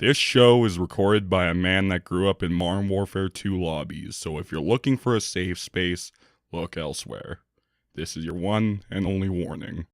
This show is recorded by a man that grew up in Modern Warfare 2 lobbies, so if you're looking for a safe space, look elsewhere. This is your one and only warning.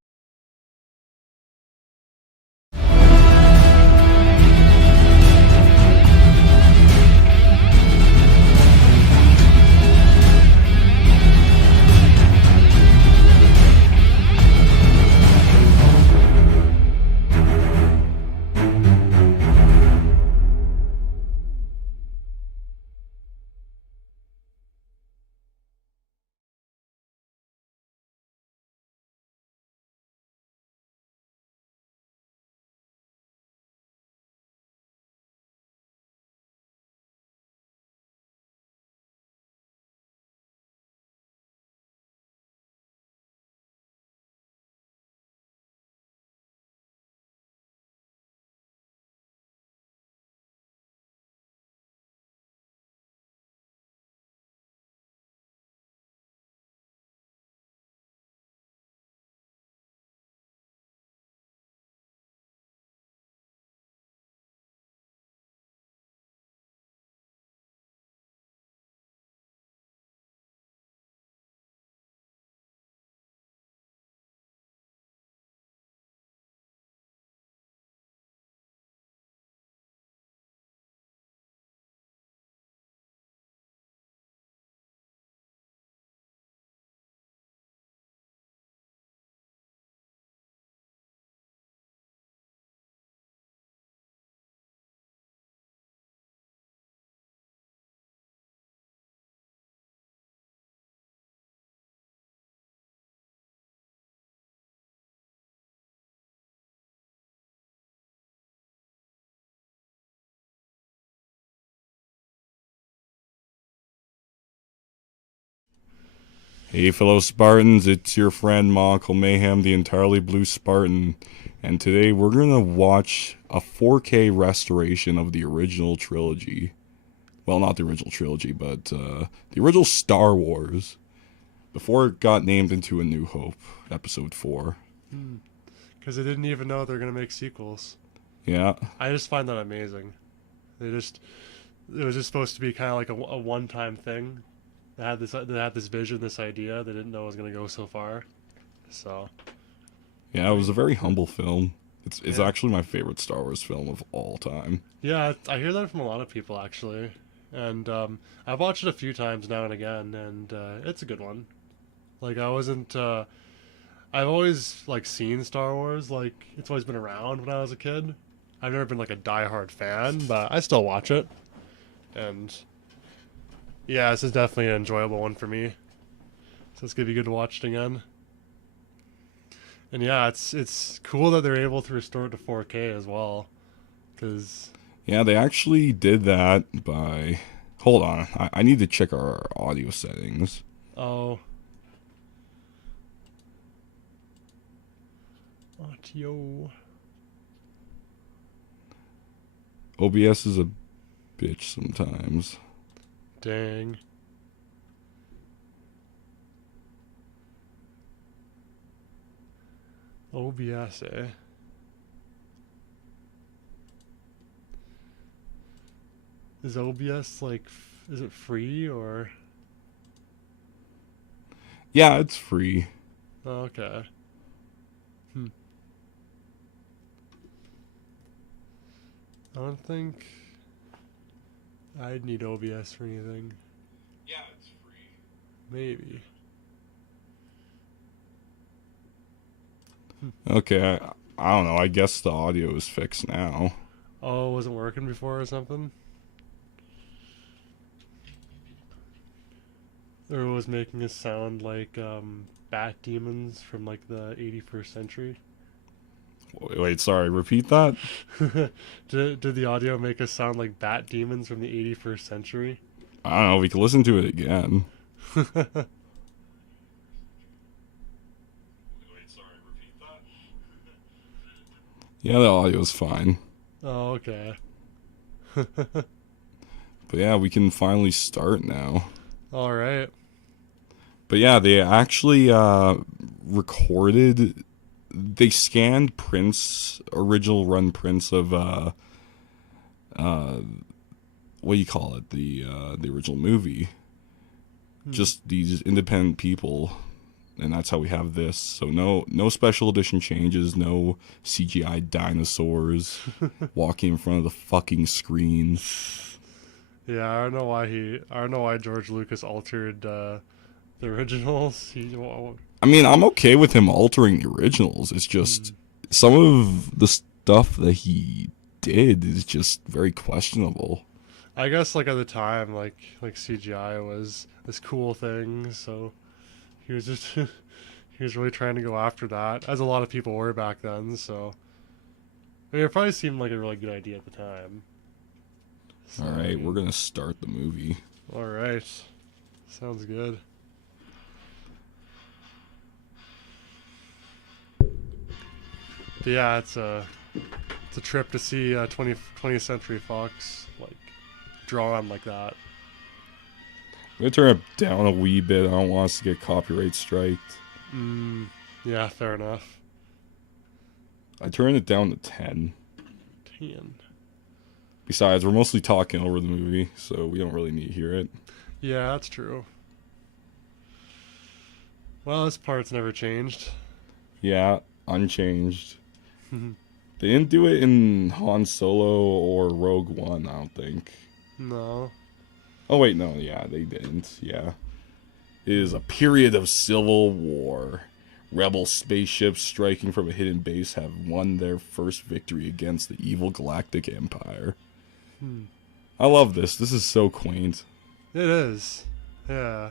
Hey fellow Spartans, it's your friend Monocle Mayhem, the entirely blue Spartan, and today we're going to watch a 4K restoration of the original trilogy. Well, not the original trilogy, but the original Star Wars, before it got named into A New Hope, Episode 4. Because they didn't even know they're going to make sequels. Yeah. I just find that amazing. It was just supposed to be kind of like a one-time thing. They had this vision, this idea. They didn't know it was going to go so far. So. Yeah, it was a very humble film. It's actually my favorite Star Wars film of all time. Yeah, I hear that from a lot of people, actually. And I've watched it a few times now and again, and it's a good one. Like, I wasn't... I've always, like, seen Star Wars. Like, it's always been around when I was a kid. I've never been, like, a diehard fan, but I still watch it. And... yeah, this is definitely an enjoyable one for me. So it's gonna be good to watch it again. And yeah, it's cool that they're able to restore it to 4K as well. Cause yeah, they actually did that by... hold on, I need to check our audio settings. oh, audio. OBS is a bitch sometimes. Dang. OBS, eh? Is OBS like, is it free or? Yeah, it's free. Oh, okay. I don't think I'd need OBS for anything. Yeah, it's free. Maybe. Okay, I don't know. I guess the audio is fixed now. Oh, it wasn't working before or something? Or it was making us sound like bat demons from like the 81st century? Wait, sorry, repeat that? did the audio make us sound like bat demons from the 81st century? I don't know. We can listen to it again. Wait, sorry, repeat that? Yeah, the audio is fine. Oh, okay. But yeah, we can finally start now. All right. But yeah, they actually recorded... they scanned prints, original run prints of uh, what do you call it? The original movie. Just these independent people, and that's how we have this. So no special edition changes, no CGI dinosaurs walking in front of the fucking screen. Yeah, I don't know why George Lucas altered the originals. I mean, I'm okay with him altering the originals. It's just some of the stuff that he did is just very questionable. I guess like at the time, like CGI was this cool thing, so he was just he was really trying to go after that, as a lot of people were back then. So I mean, it probably seemed like a really good idea at the time. So, All right, we're gonna start the movie. All right, sounds good. But yeah, it's a trip to see 20th Century Fox like drawn like that. I'm gonna turn it down a wee bit. I don't want us to get copyright striked. Yeah, fair enough. I turned it down to 10. 10. Besides, we're mostly talking over the movie, so we don't really need to hear it. Yeah, that's true. Well, this part's never changed. Yeah, unchanged. They didn't do it in Han Solo or Rogue One, I don't think. No. Oh, wait, no, yeah, they didn't. Yeah. It is a period of civil war. Rebel spaceships striking from a hidden base have won their first victory against the evil Galactic Empire. I love this. This is so quaint. It is. Yeah.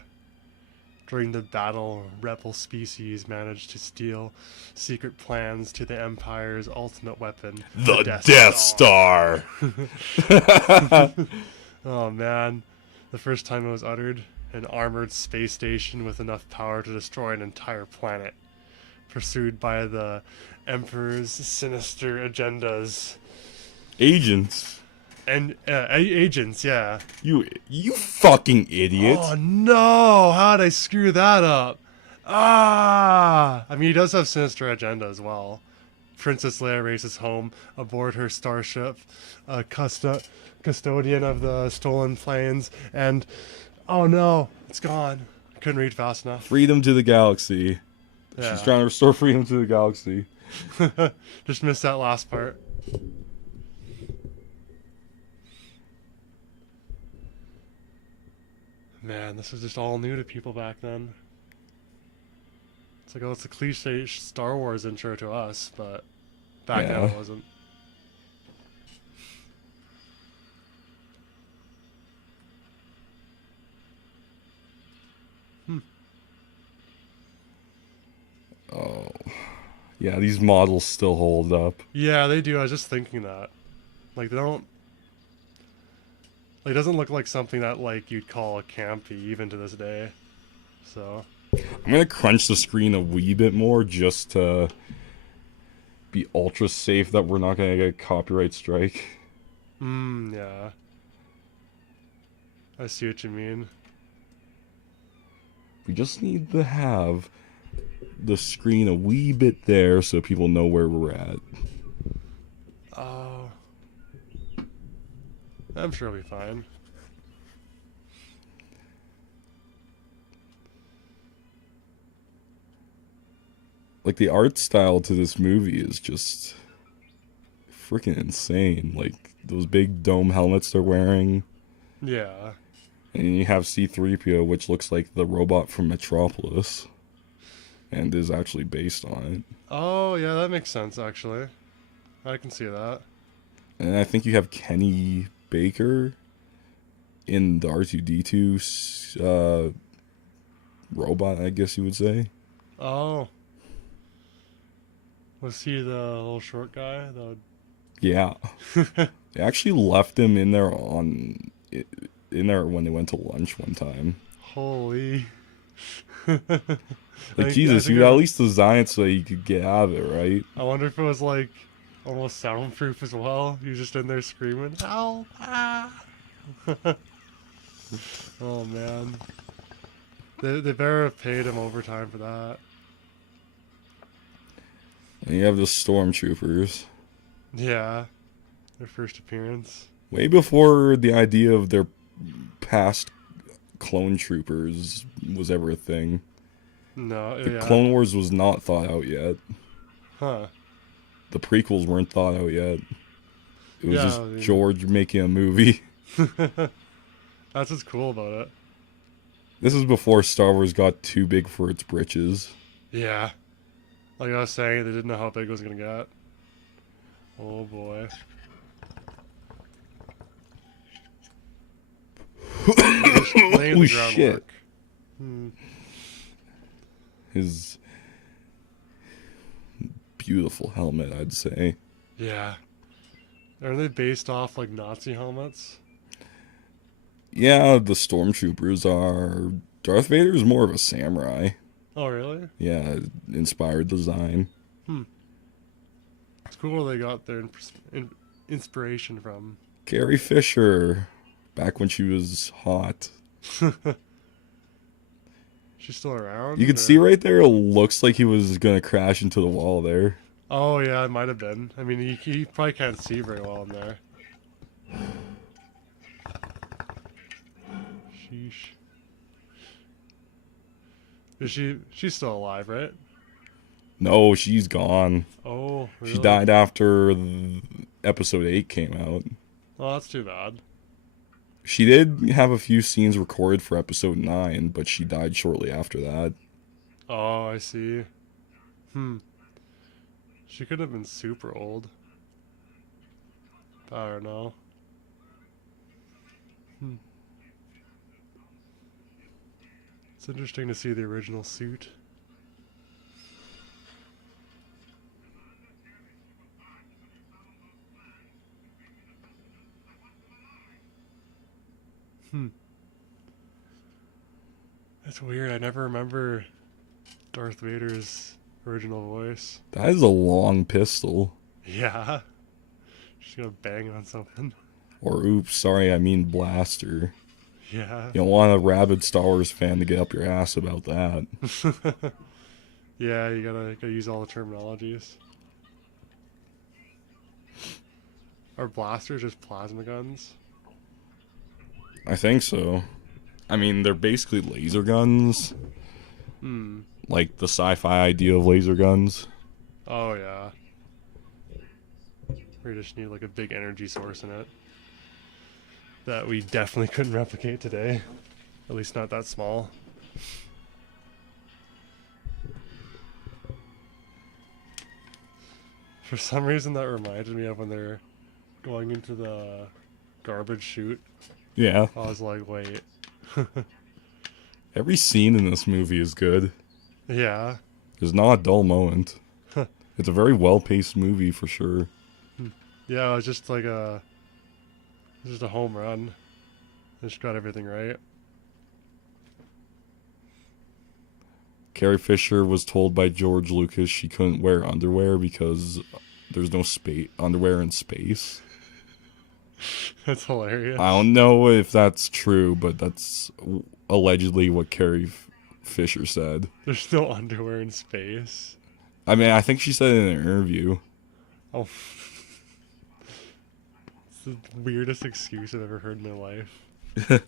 During the battle, rebel species managed to steal secret plans to the Empire's ultimate weapon, The Death Star! Oh man. The first time it was uttered, an armored space station with enough power to destroy an entire planet, pursued by the Emperor's sinister agendas. Agents. And agents, yeah. You fucking idiot. Oh no! How'd I screw that up? Ah! I mean, he does have sinister agenda as well. Princess Leia races home aboard her starship, a custodian of the stolen planes, and oh no, it's gone. I couldn't read fast enough. Freedom to the galaxy. Yeah. She's trying to restore freedom to the galaxy. Just missed that last part. Man, this was just all new to people back then. It's like, oh, it's a cliche Star Wars intro to us, but back then it wasn't. Oh. Yeah, these models still hold up. Yeah, they do. I was just thinking that. Like, they don't... Like, it doesn't look like something that, like, you'd call a campy, even to this day. So... I'm gonna crunch the screen a wee bit more just to be ultra safe that we're not gonna get a copyright strike. Yeah. I see what you mean. We just need to have the screen a wee bit there so people know where we're at. Oh. I'm sure it'll be fine. Like, the art style to this movie is just freaking insane. Like, those big dome helmets they're wearing. Yeah. And you have C-3PO, which looks like the robot from Metropolis. And is actually based on it. Oh, yeah, that makes sense, actually. I can see that. And I think you have Kenny Baker in the R2-D2 robot, I guess you would say. Oh. Was he the little short guy? Yeah. They actually left him in there when they went to lunch one time. Holy. Like, Jesus, you at least design it so that you could get out of it, right? I wonder if it was, like, almost soundproof as well. You're just in there screaming, help! Ah! Oh, man. They better have paid him overtime for that. And you have the stormtroopers. Yeah. Their first appearance. Way before the idea of their past clone troopers was ever a thing. No, The yeah. Clone Wars was not thought out yet. Huh. The prequels weren't thought out yet. It was Yeah, just I mean, George making a movie. that's what's cool about it. This is before Star Wars got too big for its britches. Yeah. Like I was saying, they didn't know how big it was gonna get. Oh boy. Just laying Holy the shit. groundwork. Hmm. His beautiful helmet, I'd say. Yeah. Are they based off like Nazi helmets? Yeah, the stormtroopers are. Darth Vader is more of a samurai. Oh really? Yeah, inspired design. Hmm. It's cool where they got their inspiration from. Carrie Fisher, back when she was hot. She's still around? You can or- see right there, it looks like he was gonna crash into the wall there. Oh yeah, it might have been. I mean, he probably can't see very well in there. Sheesh. She's still alive, right? No, she's gone. Oh, really? She died after episode 8 came out. Oh, that's too bad. She did have a few scenes recorded for episode 9, but she died shortly after that. Oh, I see. Hmm. She could have been super old. I don't know. Hmm. It's interesting to see the original suit. Hmm. That's weird. I never remember Darth Vader's original voice. That is a long pistol. Yeah. She's gonna bang on something. Or oops, sorry, I mean blaster. Yeah. You don't want a rabid Star Wars fan to get up your ass about that. Yeah, you gotta use all the terminologies. Are blasters just plasma guns? I think so. I mean, they're basically laser guns. Hmm. Like the sci-fi idea of laser guns. Oh yeah. We just need like a big energy source in it. That we definitely couldn't replicate today. At least not that small. For some reason that reminded me of when they're going into the garbage chute. Yeah. I was like, wait. Every scene in this movie is good. Yeah. There's not a dull moment. It's a very well-paced movie for sure. Yeah, it was just like just a home run. Just got everything right. Carrie Fisher was told by George Lucas she couldn't wear underwear because there's no underwear in space. That's hilarious. I don't know if that's true, but that's allegedly what Carrie Fisher said. There's no underwear in space. I mean, I think she said it in an interview. Oh. It's the weirdest excuse I've ever heard in my life.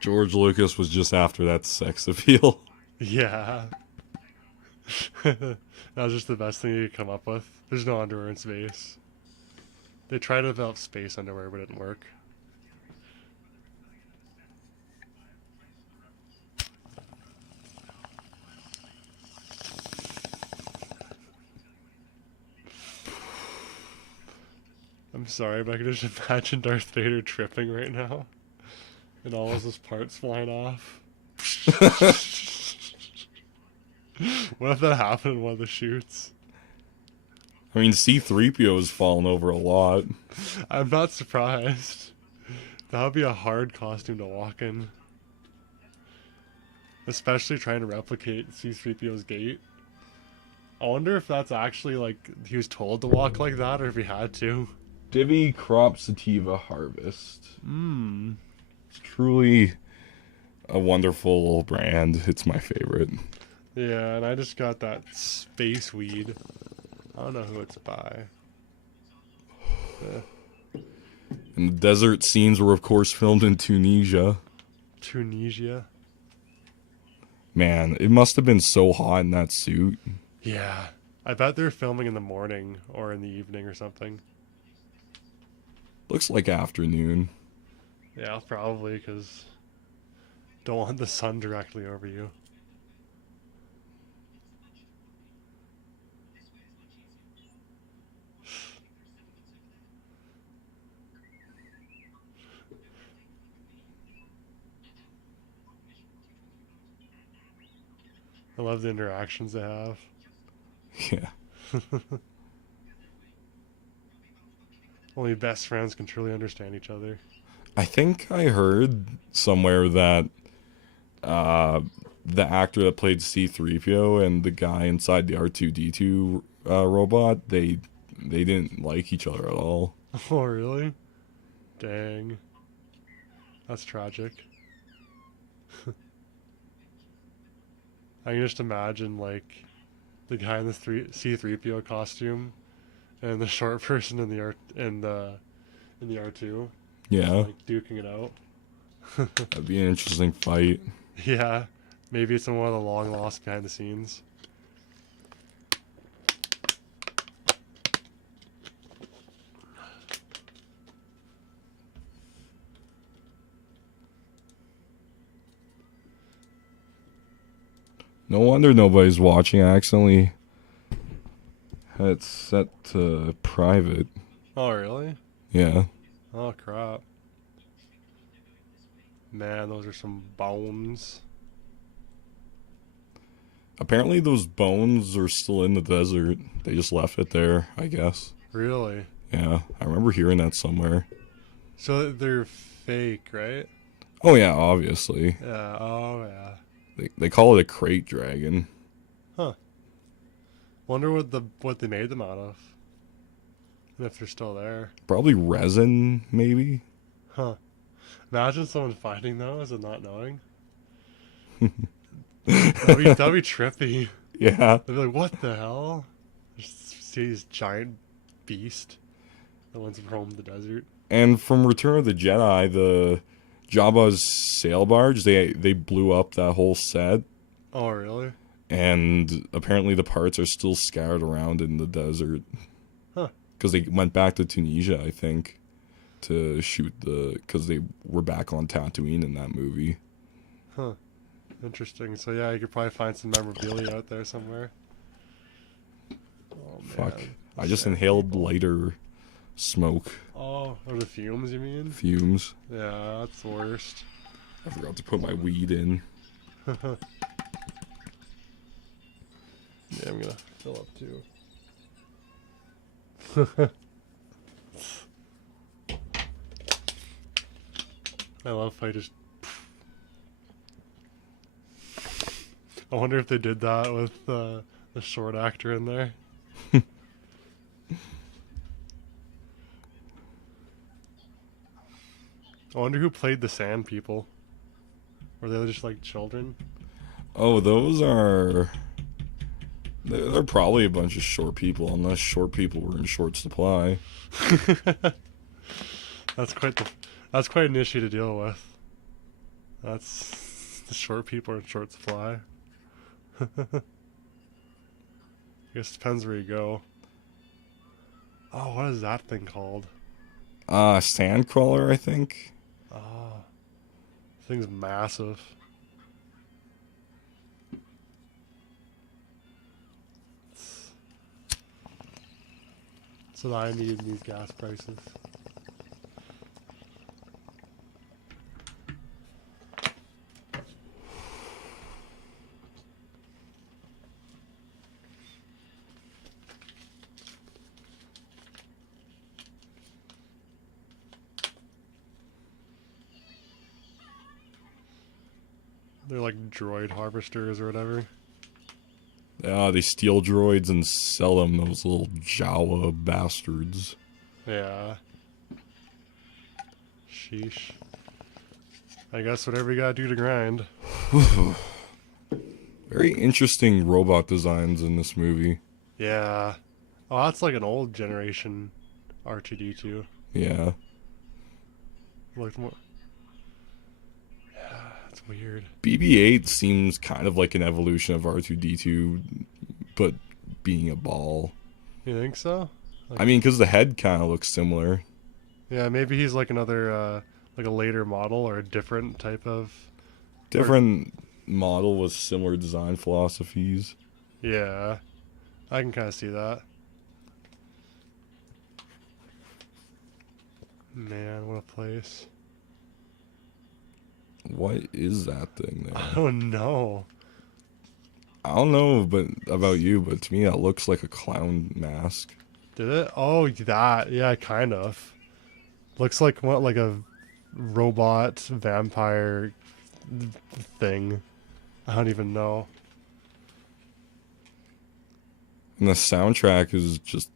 George Lucas was just after that sex appeal. Yeah. That was just the best thing you could come up with. There's no underwear in space. They tried to develop space underwear, but it didn't work. I'm sorry, but I can just imagine Darth Vader tripping right now. And all of his parts flying off. What if that happened in one of the shoots? I mean, C-3PO has fallen over a lot. I'm not surprised. That would be a hard costume to walk in. Especially trying to replicate C-3PO's gait. I wonder if that's actually like he was told to walk like that or if he had to. Divi Crop Sativa Harvest. Mmm. It's truly a wonderful brand. It's my favorite. Yeah, and I just got that space weed. I don't know who it's by. And the desert scenes were, of course, filmed in Tunisia. Tunisia. Man, it must have been so hot in that suit. Yeah. I bet they're filming in the morning or in the evening or something. Looks like afternoon. Yeah, probably, because don't want the sun directly over you. I love the interactions they have. Yeah. Only best friends can truly understand each other. I think I heard somewhere that the actor that played C-3PO and the guy inside the R2-D2 robot, they didn't like each other at all. Oh, really? Dang. That's tragic. I can just imagine, like, the guy in the C-3PO costume and the short person in the R2. Yeah, Like, duking it out. that'd be an interesting fight. Yeah. Maybe it's in one of the long lost behind the scenes. No wonder nobody's watching. I accidentally had it set to private. Oh, really? Yeah. Oh, crap. Man, those are some bones. Apparently those bones are still in the desert. They just left it there, I guess. Really? Yeah, I remember hearing that somewhere. So they're fake, right? Oh yeah, obviously. Yeah. Oh, yeah. They call it a crate dragon. Huh. Wonder what they made them out of. And if they're still there. Probably resin, maybe. Huh. Imagine someone finding those and not knowing. That'd be trippy. Yeah. They'd be like, what the hell? Just see this giant beast that wants to roam the desert. And from Return of the Jedi, the Jabba's sail barge, they blew up that whole set. Oh, really? And apparently the parts are still scattered around in the desert. Huh. Because they went back to Tunisia, I think, to shoot because they were back on Tatooine in that movie. Huh. Interesting. So yeah, you could probably find some memorabilia out there somewhere. Oh, man. Fuck. I just inhaled lighter smoke. Oh, are the fumes, you mean? Fumes. Yeah, that's the worst. I forgot to put my weed in. Yeah, I'm gonna fill up too. I love how I just. I wonder if they did that with the short actor in there. I wonder who played the Sand People. Were they just like children? Oh, those are. They're probably a bunch of short people, unless short people were in short supply. That's quite an issue to deal with. That's the short people are in short supply. I guess it depends where you go. Oh, what is that thing called? Sandcrawler, I think. Oh, thing's massive. That's what I need in these gas prices. They're like droid harvesters or whatever. Yeah, they steal droids and sell them, those little Jawa bastards. Yeah. Sheesh. I guess whatever you gotta do to grind. Very interesting robot designs in this movie. Yeah. Oh, that's like an old generation R2D2. Yeah. Looked more. Yeah, that's weird. BB-8 seems kind of like an evolution of R2D2, but being a ball. You think so? I mean, because the head kind of looks similar. Yeah, maybe he's like another, like a later model or a different type of. Different model with similar design philosophies. Yeah, I can kind of see that. Man, what a place. What is that thing there? I don't know. I don't know but about you, but to me that looks like a clown mask. Did it? Oh, that. Yeah, kind of. Looks like what, like a robot vampire thing. I don't even know. And the soundtrack is just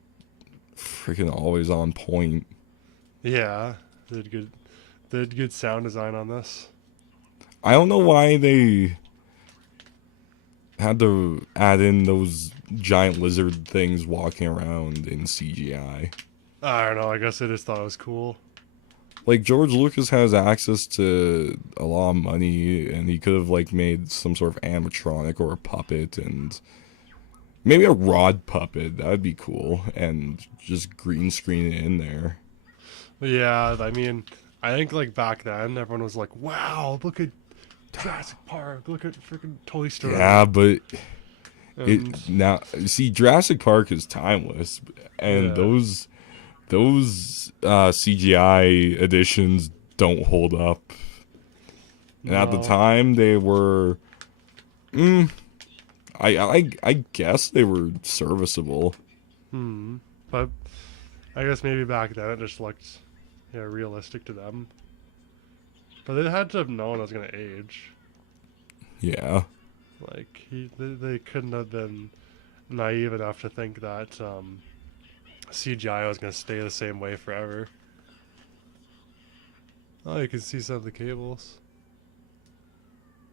freaking always on point. Yeah, they did good sound design on this. I don't know why they had to add in those giant lizard things walking around in CGI. I don't know. I guess I just thought it was cool. Like, George Lucas has access to a lot of money, and he could have like made some sort of animatronic or a puppet, and maybe a rod puppet. That would be cool, and just green screen it in there. Yeah, I mean, I think like back then, everyone was like, "Wow, look at Jurassic Park! Look at freaking Toy Story!" Yeah, but And it now see Jurassic Park is timeless, and Yeah. those CGI editions don't hold up. And at the No. time, they were, I guess they were serviceable. But I guess maybe back then it just looked, yeah, realistic to them. But they had to have known it was gonna age. Yeah, Like they couldn't have been naive enough to think that CGI was gonna stay the same way forever. Oh, you can see some of the cables.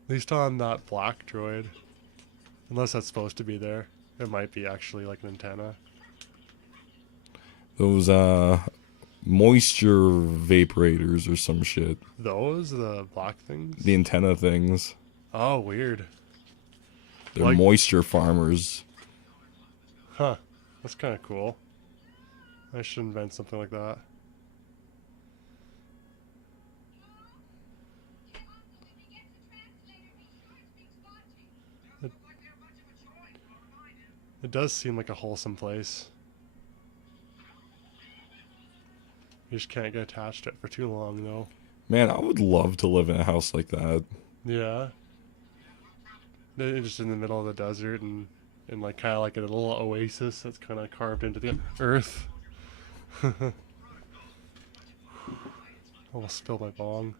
At least on that black droid. Unless that's supposed to be there. It might be actually like an antenna. those moisture vaporators or some shit. Those, the black things? The antenna things. Oh, weird. They're Like- moisture farmers. Huh. That's kind of cool. I should invent something like that. It does seem like a wholesome place. You just can't get attached to it for too long, though. Man, I would love to live in a house like that. Yeah. They're just in the middle of the desert and like kind of like a little oasis that's kind of carved into the earth. Almost spilled my bong.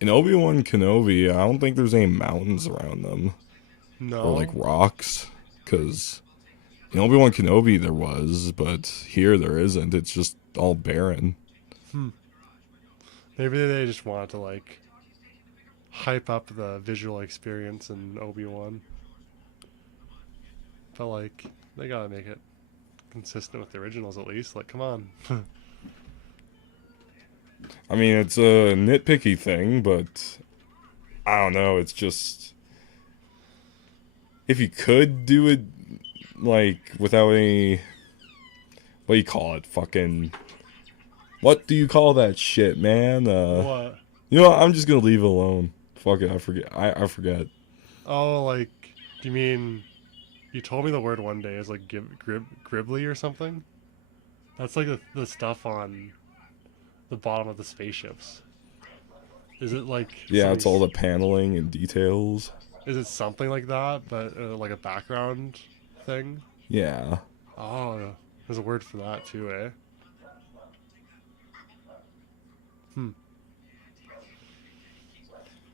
In Obi-Wan Kenobi, I don't think there's any mountains around them. No. Or like rocks. Because in Obi-Wan Kenobi there was, but here there isn't. It's just all barren. Maybe they just wanted to like hype up the visual experience in Obi-Wan. But like they gotta make it consistent with the originals at least. Like, come on. I mean, it's a nitpicky thing, but I don't know. It's just, if you could do it like without any, what do you call it? Fucking, what do you call that shit, man? What? You know what? I'm just gonna leave it alone. Fuck it, I forget. I forget. Oh, like, do you mean you told me the word one day is like gribbly or something? That's like the stuff on the bottom of the spaceships. Is it like Yeah, something- it's all the paneling and details. Is it something like that, but like a background thing? Yeah. Oh, there's a word for that too, eh?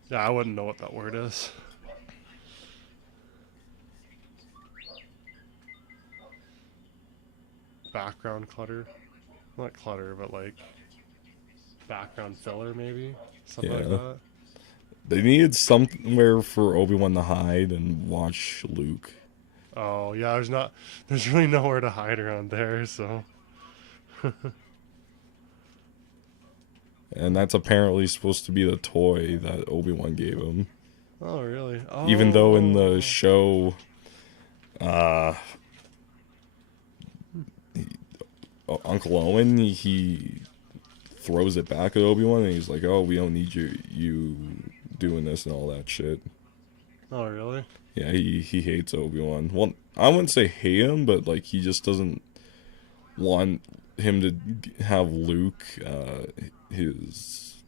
Yeah, I wouldn't know what that word is. Background clutter. not clutter, but like background filler, maybe something like Yeah. that. They needed somewhere for Obi-Wan to hide and watch Luke. Oh yeah, there's really nowhere to hide around there. So And that's apparently supposed to be the toy that Obi-Wan gave him. oh really? Even though in the Oh, show, uh, Uncle Owen, he throws it back at Obi-Wan and he's like, "Oh, we don't need you doing this and all that shit." oh really? Yeah, he hates Obi-Wan. Well, I wouldn't say hate him, but like he just doesn't want him to have Luke, his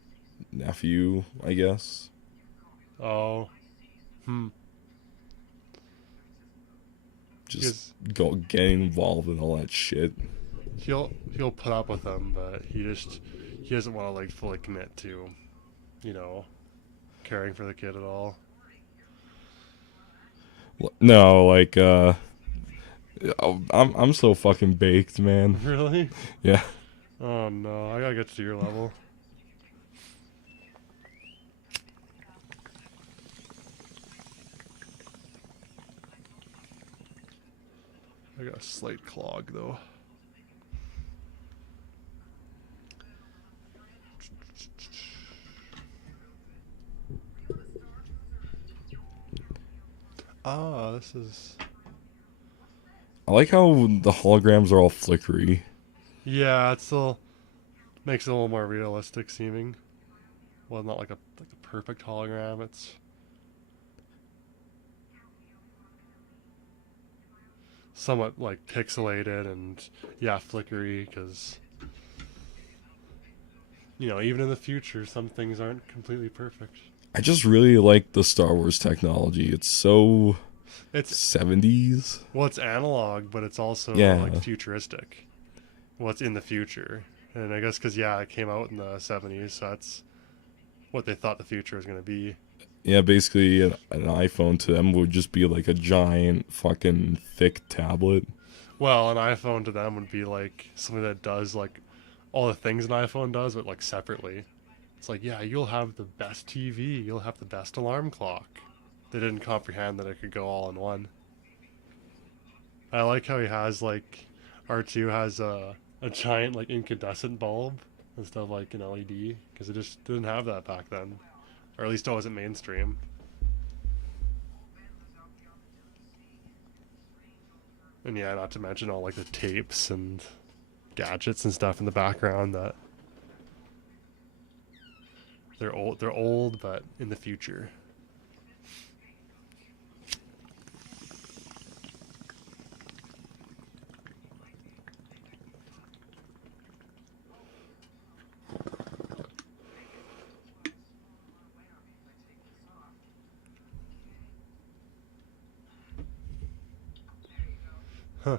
nephew, I guess. Oh, hmm. Just go getting involved in all that shit. He'll put up with them, but he doesn't want to like fully commit to, you know, caring for the kid at all. No, like I'm so fucking baked, man. Really? Yeah. Oh no, I gotta get to your level. I got a slight clog though. Ah, this is. I like how the holograms are all flickery. Yeah, it still makes it a little more realistic seeming. Well, not like a perfect hologram. It's somewhat like pixelated and yeah, flickery because even in the future, some things aren't completely perfect. I just really like the Star Wars technology. It's so It's 70s. well, it's analog, but it's also Yeah. like futuristic. What's in the future, and I guess because yeah, it came out in the '70s, so that's what they thought the future was going to be. Yeah, basically an iPhone to them would just be like a giant fucking thick tablet. Well, an iPhone to them would be like something that does like all the things an iPhone does, but like separately. It's like, yeah, you'll have the best TV, you'll have the best alarm clock. They didn't comprehend that it could go all in one. I like how he has like R2 has a giant like incandescent bulb instead of like an LED because it just didn't have that back then, or at least it wasn't mainstream. And yeah, not to mention all like the tapes and gadgets and stuff in the background that they're old but in the future. Huh.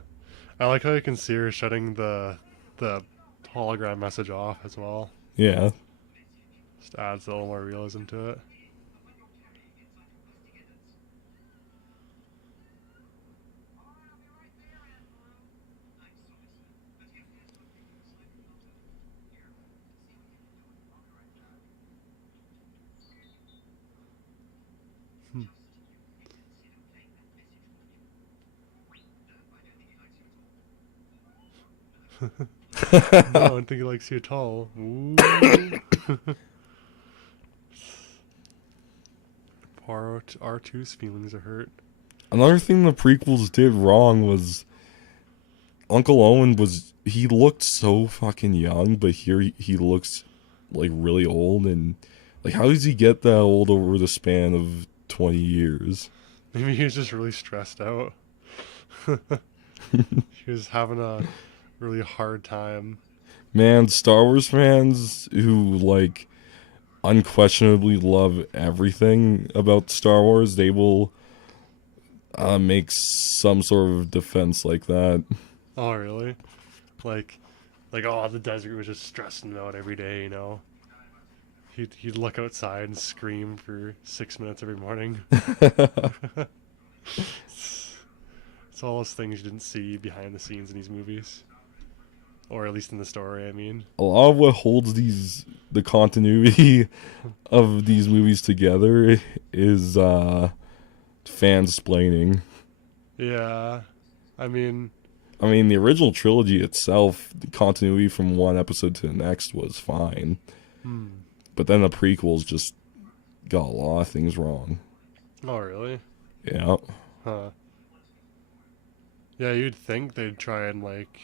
I like how you can see her shutting the hologram message off as well. Yeah. Just adds a little more realism to it. Hmm. No, I don't think he likes you at all. Ooh. Poor R2's feelings are hurt. Another thing the prequels did wrong was Uncle Owen he looked so fucking young, but here he looks like really old. And like, how does he get that old over the span of 20 years? Maybe he was just really stressed out. He was having a really hard time. Man, Star Wars fans who like unquestionably love everything about Star Wars, they will make some sort of defense like that. Oh, really? Like, oh, the desert was just stressing him out every day, He'd look outside and scream for 6 minutes every morning. It's all those things you didn't see behind the scenes in these movies. or at least in the story. I mean, a lot of what holds the continuity of these movies together is fansplaining. yeah. I mean, I mean, the original trilogy itself, the continuity from one episode to the next was fine. hmm. But then the prequels just got a lot of things wrong. Oh, really? Yeah. Huh. Yeah, you'd think they'd try and like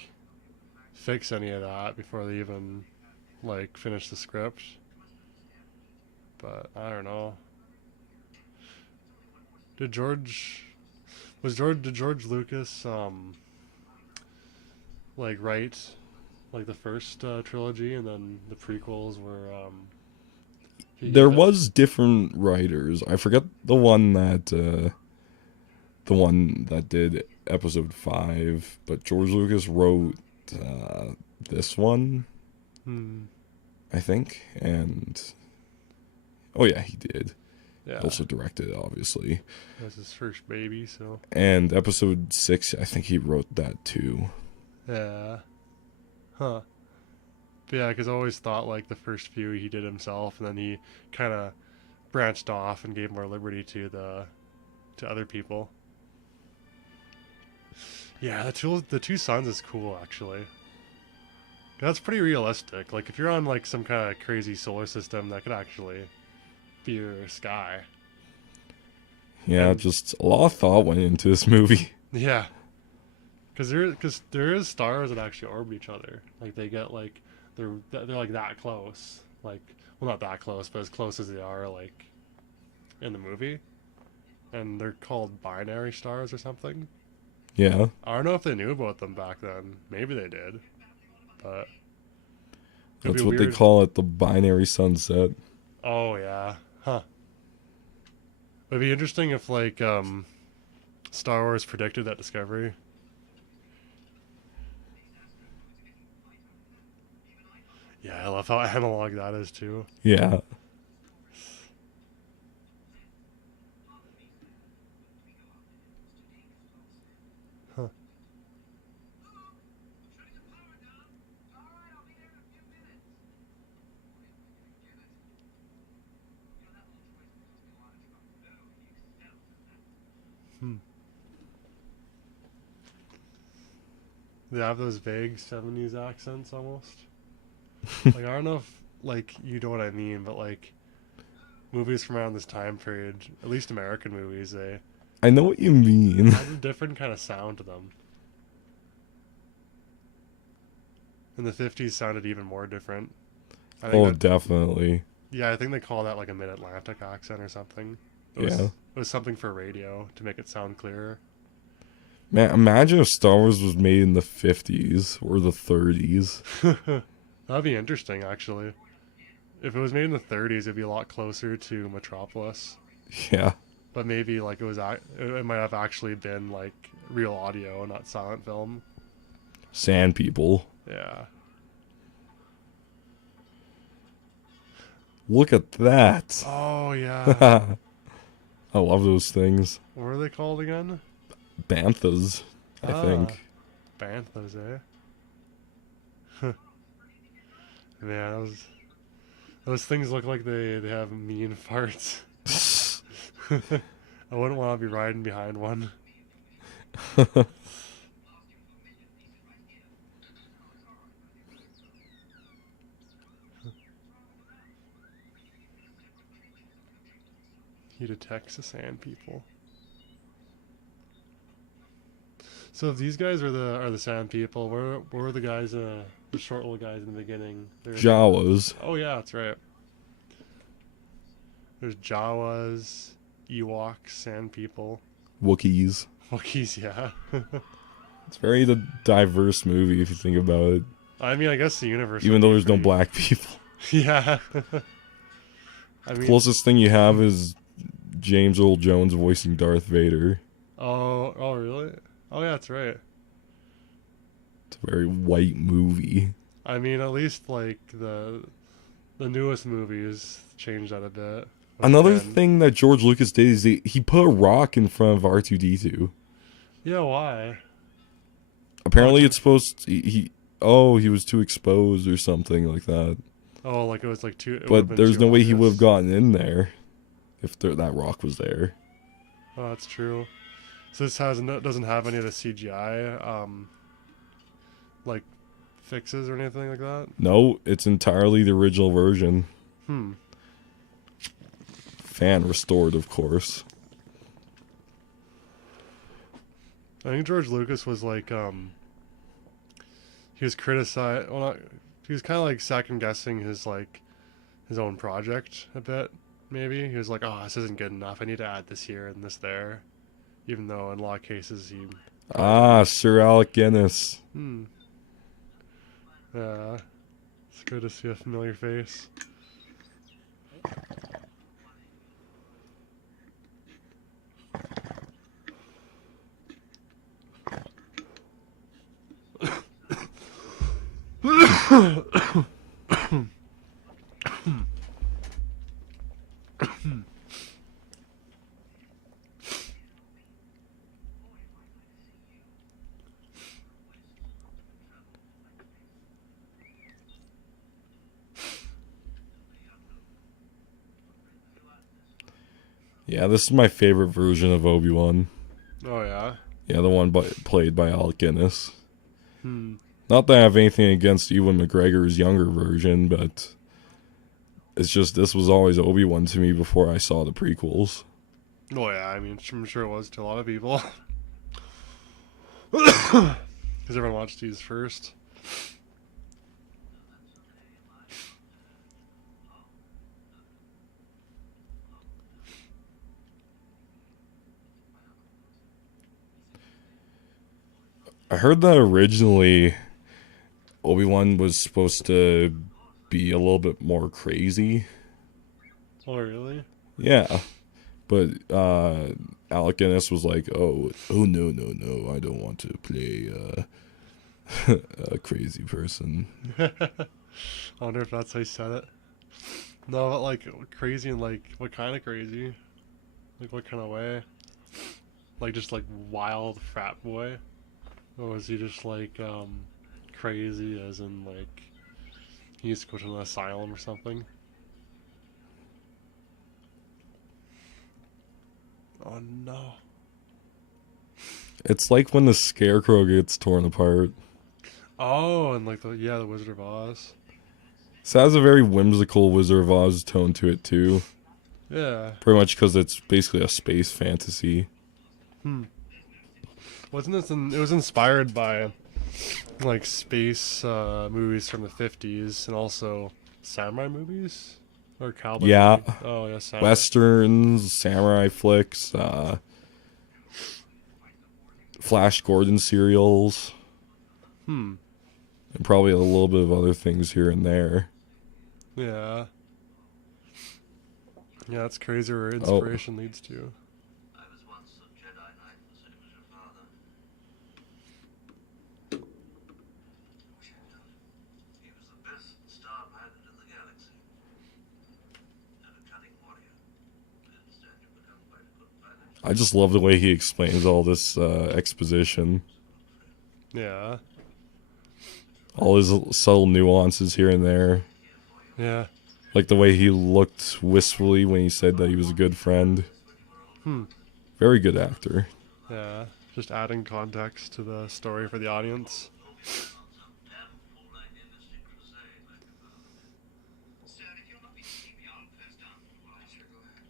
fix any of that before they even like finish the script. But I don't know. Did George did George Lucas like write like the first trilogy, and then the prequels were There was different writers. I forget the one that did episode 5, but George Lucas wrote this one, I think, and oh yeah, he did. Yeah. Also directed it, obviously. That's his first baby, so. And episode 6, I think he wrote that too. Yeah. Huh. But yeah, because I always thought like the first few he did himself, and then he kind of branched off and gave more liberty to other people. Yeah, the two suns is cool actually. That's pretty realistic. Like if you're on like some kind of crazy solar system, that could actually be your sky. Yeah, And- just a lot of thought went into this movie. Yeah. Because there is stars that actually orbit each other. Like they get like they're like that close. Like, well, not that close, but as close as they are like in the movie. And they're called binary stars or something. Yeah. I don't know if they knew about them back then. Maybe they did, but it'd That's be what they weird. call it, the binary sunset. Oh yeah, huh? It'd be interesting if like Star Wars predicted that discovery. Yeah, I love how analog that is too. Yeah. Huh. They have those vague 70s accents almost. Like I don't know if like you know what I mean, but like movies from around this time period, at least American movies, they I know what you mean. had a different kind of sound to them. In the 50s sounded even more different. I think Oh, definitely. yeah, I think they call that like a mid-Atlantic accent or something. Yeah. It was something for radio to make it sound clearer. Man, imagine if Star Wars was made in the 50s or the 30s. That'd be interesting, actually. If it was made in the 30s, it'd be a lot closer to Metropolis. Yeah. But maybe like it might have actually been like real audio, not silent film. Sand people. Yeah. Look at that. Oh yeah. I love those things. What are they called again? Banthas, I think. Banthas, eh? Man, those things look like they have mean farts. I wouldn't want to be riding behind one. He detects the sand people. So if these guys are the sand people, where were the guys, the short little guys in the beginning? Jawas. Oh yeah, that's right. There's Jawas, Ewoks, sand people, Wookiees. Wookiees. Yeah. It's very the diverse movie if you think about it. I mean, I guess the universe. Even would though be there's no pretty- black people. Yeah. I mean, Closest thing you have is James Earl Jones voicing Darth Vader. oh, really? Oh, yeah, that's right. It's a very white movie. I mean, at least like the newest movies changed that a bit. Another And- thing that George Lucas did is he put a rock in front of R2-D2. Yeah, why? Apparently, it's supposed to, oh, he was too exposed or something like that. Oh, like it was like too. It would have But been there's too no way he would have obvious. gotten in there if that rock was there. Oh, that's true. So this doesn't have any of the CGI like fixes or anything like that. No, it's entirely the original version. Hmm. Fan restored, of course. I think George Lucas was like he was criticized. Well, not. He was kind of like second guessing his own project a bit. Maybe he was like, "Oh, this isn't good enough. I need to add this here and this there," even though in a lot of cases he. Ah, Sir Alec Guinness. Hmm. Yeah. It's good to see a familiar face. Yeah, this is my favorite version of Obi-Wan. Oh yeah. Yeah, the one played by Alec Guinness. Hmm. Not that I have anything against Ewan McGregor's younger version, but it's just this was always Obi-Wan to me before I saw the prequels. Oh yeah. I mean, I'm sure it was to a lot of people. Because everyone watched these first. I heard that originally Obi-Wan was supposed to be a little bit more crazy. Oh really? Yeah. But Alec Guinness was like, oh no, I don't want to play a crazy person. I wonder if that's how he said it. No, but like crazy and like what kind of crazy? Like what kind of way? Like just like wild frat boy? Or was he just like crazy as in like he used to go to an asylum or something? Oh no. It's like when the Scarecrow gets torn apart. Oh, and like the Wizard of Oz. So it has a very whimsical Wizard of Oz tone to it too. Yeah. Pretty much because it's basically a space fantasy. Hmm. Wasn't this it was inspired by like space movies from the 50s and also samurai movies or cowboy Yeah. movies? Oh yeah, samurai. Westerns, samurai flicks, Flash Gordon serials, Hmm. and probably a little bit of other things here and there. Yeah. Yeah, that's crazy where Oh, inspiration leads to. I was once a Jedi Knight, the same as your father. Wish I'd known. He was the best star pilot in the galaxy. And a cunning warrior. I understand you've become quite a good pilot. I just love the way he explains all this exposition. Yeah. All his subtle nuances here and there. Yeah. Like the way he looked wistfully when he said that he was a good friend. Hmm. Very good actor. Yeah. Just adding context to the story for the audience. Some damn fool idea mystic crusade like your father. Sir, if you'll not be seeing me, I'll press down for a while. Sure, go ahead.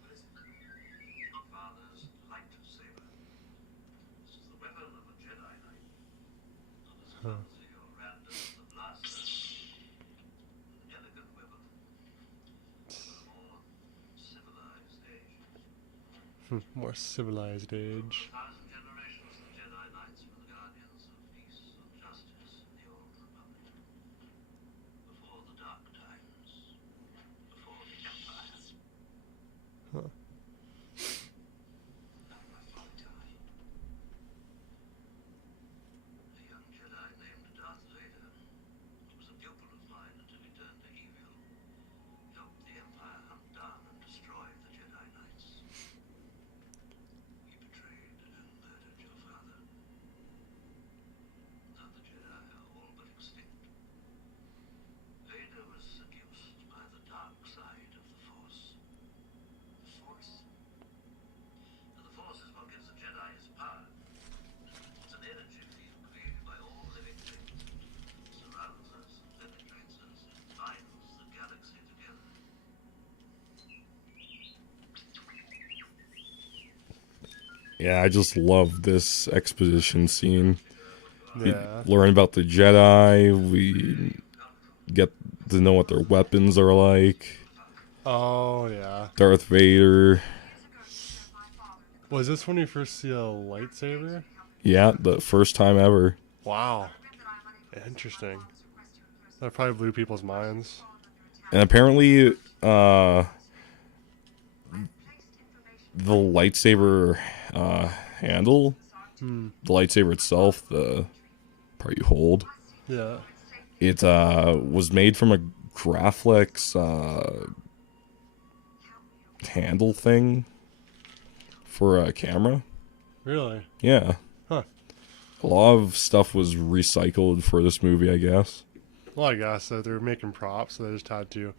What is it? Your father's lightsaber. This is the weapon of a Jedi Knight. Not as clumsy or random as the blaster. An elegant weapon. For a more civilized age. More civilized age. 1,000 generations, the Jedi Knights were the guardians of peace and justice in the Old Republic. Before the Dark Times. Before the Empire. Huh. Now my father died. A young Jedi named Darth Vader, who was a pupil of mine until he turned to evil, helped the Empire hunt down and destroy the Jedi Knights. He betrayed Yeah, I just love this exposition scene. We Yeah. learn about the Jedi. We get to know what their weapons are like. Oh yeah. Darth Vader. Was this when you first see a lightsaber? Yeah, the first time ever. Wow. Interesting. That probably blew people's minds. And apparently, the lightsaber handle, the lightsaber itself, the part you hold, Yeah. it was made from a Graflex handle thing for a camera. Really? Yeah. Huh. A lot of stuff was recycled for this movie, I guess. Well, I guess they were making props, so they just had to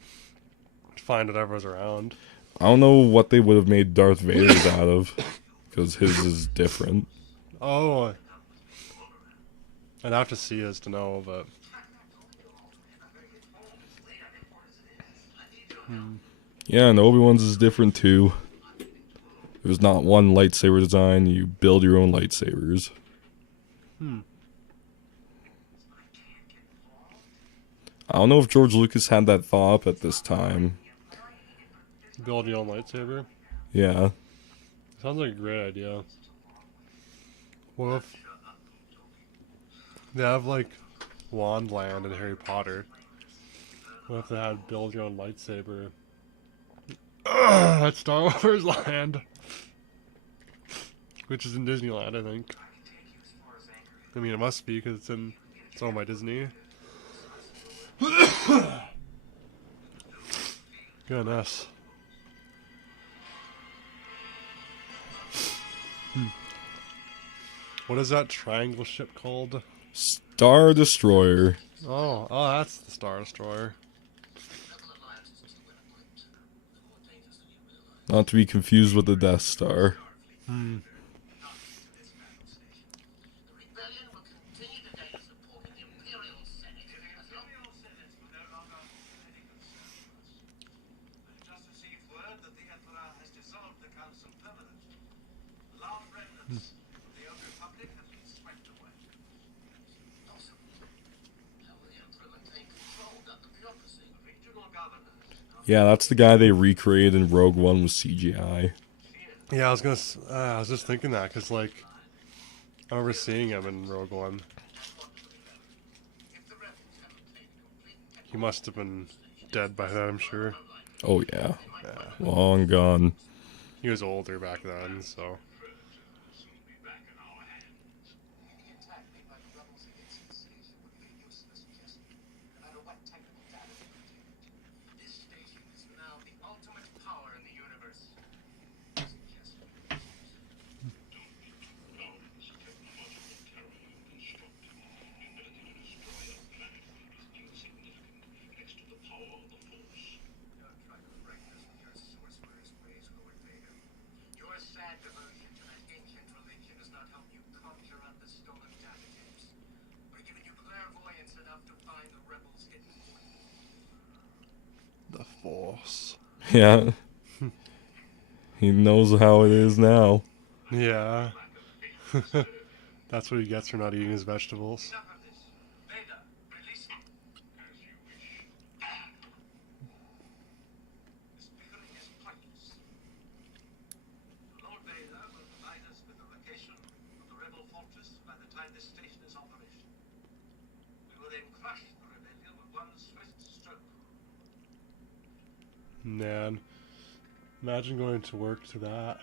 find whatever was around. I don't know what they would have made Darth Vader's out of, because his is different. Oh. I'd have to see his to know, but Yeah, and Obi-Wan's is different too. There's not one lightsaber design, you build your own lightsabers. I don't know if George Lucas had that thought up at this time. build your own lightsaber. Yeah. Sounds like a great idea. What if they have like Wand Land in Harry Potter? What if they had build your own lightsaber at Star Wars Land? Which is in Disneyland, I think. I mean, it must be because it's owned by Disney. Goodness. What is that triangle ship called? Star Destroyer. Oh, that's the Star Destroyer. Not to be confused with the Death Star. Hmm. The rebellion will continue today supporting the Imperial Senate. Imperial Senate will no longer have any concern for us. I've just received word that the Emperor has dissolved the Council permanently. The last remnants of the old Republic have been swept away. Awesome. How will the Emperor maintain control of the bureaucracy? The regional governors. Yeah, that's the guy they recreated in Rogue One with CGI. Yeah, I was just thinking that because like I remember seeing him in Rogue One. He must have been dead by then, I'm sure. Oh yeah, Yeah. long gone. He was older back then, so. This station is now the ultimate power in the universe. Your sad devotion to that ancient religion has not helped you conjure up the stolen data tapes, but given you clairvoyance enough to find the rebels' hidden point. The Force. Yeah. He knows how it is now. Yeah. That's what he gets for not eating his vegetables. Enough of this. Vader, release him. As you wish. This bickering is pointless. Lord Vader will provide us with the location of the rebel fortress by the time this station is operational. We will then crush the rebellion with one swift stroke. Man, imagine going to work to that.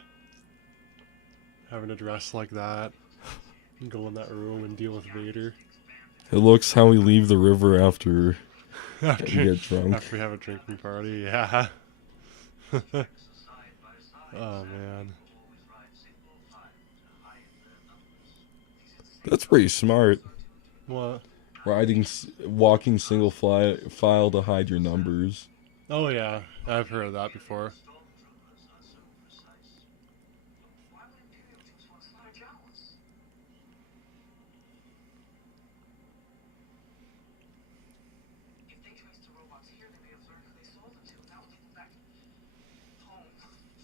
Having to dress like that. And go in that room and deal with Vader. It looks how we leave the river after After, we get drunk. after we have a drinking party, yeah. Oh man. That's pretty smart. What? Walking single file to hide your numbers. Oh yeah, I've heard of that before. Why would Imperial troops want to slaughter Jawas? If they trace the robots here, they may have learned who they sold them to. That will lead them back home.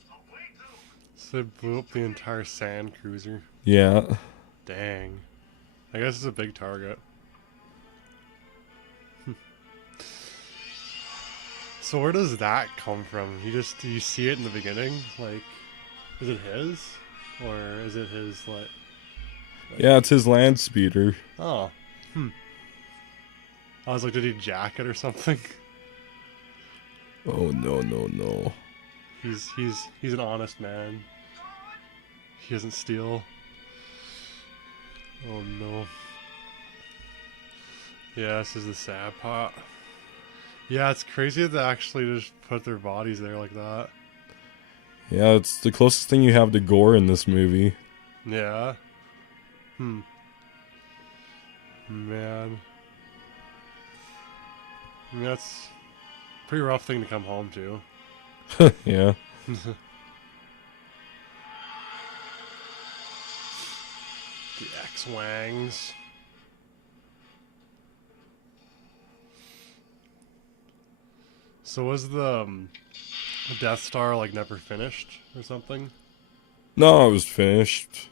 So wait, Luke. So they blew up the entire sand cruiser. Yeah. Dang. I guess it's a big target. So where does that come from? Do you see it in the beginning? Like, is it his? Or is it his, like Yeah, it's his land speeder. oh. I was like, did he jack it or something? Oh, no. He's an honest man. He doesn't steal. Oh no. Yeah, this is the sad part. Yeah, it's crazy that they actually just put their bodies there like that. Yeah, it's the closest thing you have to gore in this movie. Yeah. Man. I mean, that's a pretty rough thing to come home to. Yeah. The X-Wangs. So was the Death Star like never finished or something? No, it was finished.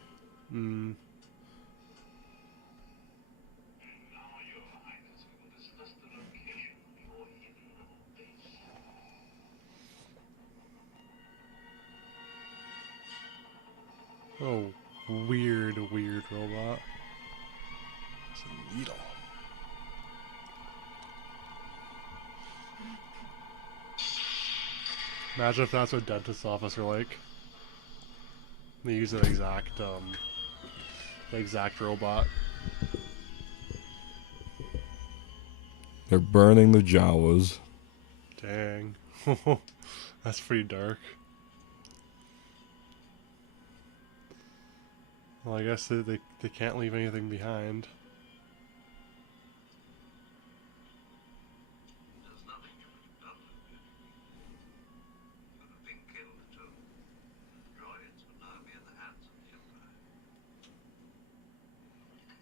Hmm. Now, Your Highness, we will discuss the location of your hidden base. Oh, weird robot. It's a needle. Imagine if that's what dentist's office are like. They use the exact robot. They're burning the Jawas. Dang. That's pretty dark. Well, I guess they can't leave anything behind. There's nothing you could have done with it. You could have been killed too. Droids would now be in the hands of the Empire.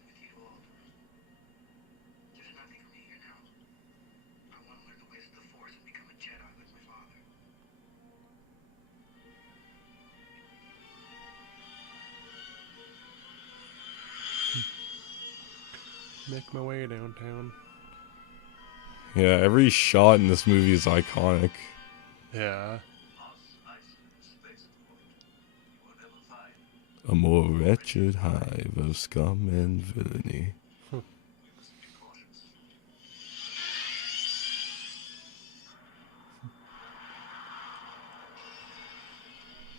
With you all. There's nothing for me here now. I want to learn the ways of the Force and become a Jedi like my father. Make my way downtown. Yeah, every shot in this movie is iconic. Yeah. Mos Eisley spaceport. You will never find. A more wretched hive of scum and villainy. We must be cautious.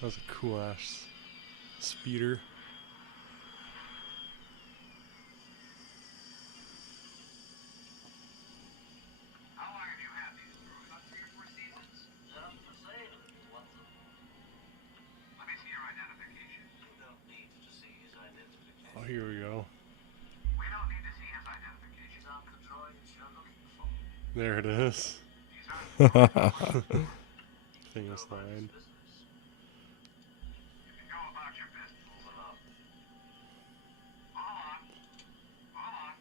That was a cool ass speeder. How long have you had these droids? About 3 or 4 seasons? Enough for sale if you want them. Let me see your identification. You don't need to see his identification. Oh, here we go. We don't need to see his identification. These aren't the droids you're looking for. There it is. These aren't. Famous line. Business. You can go about your business. Move along. Hold on. Hold on.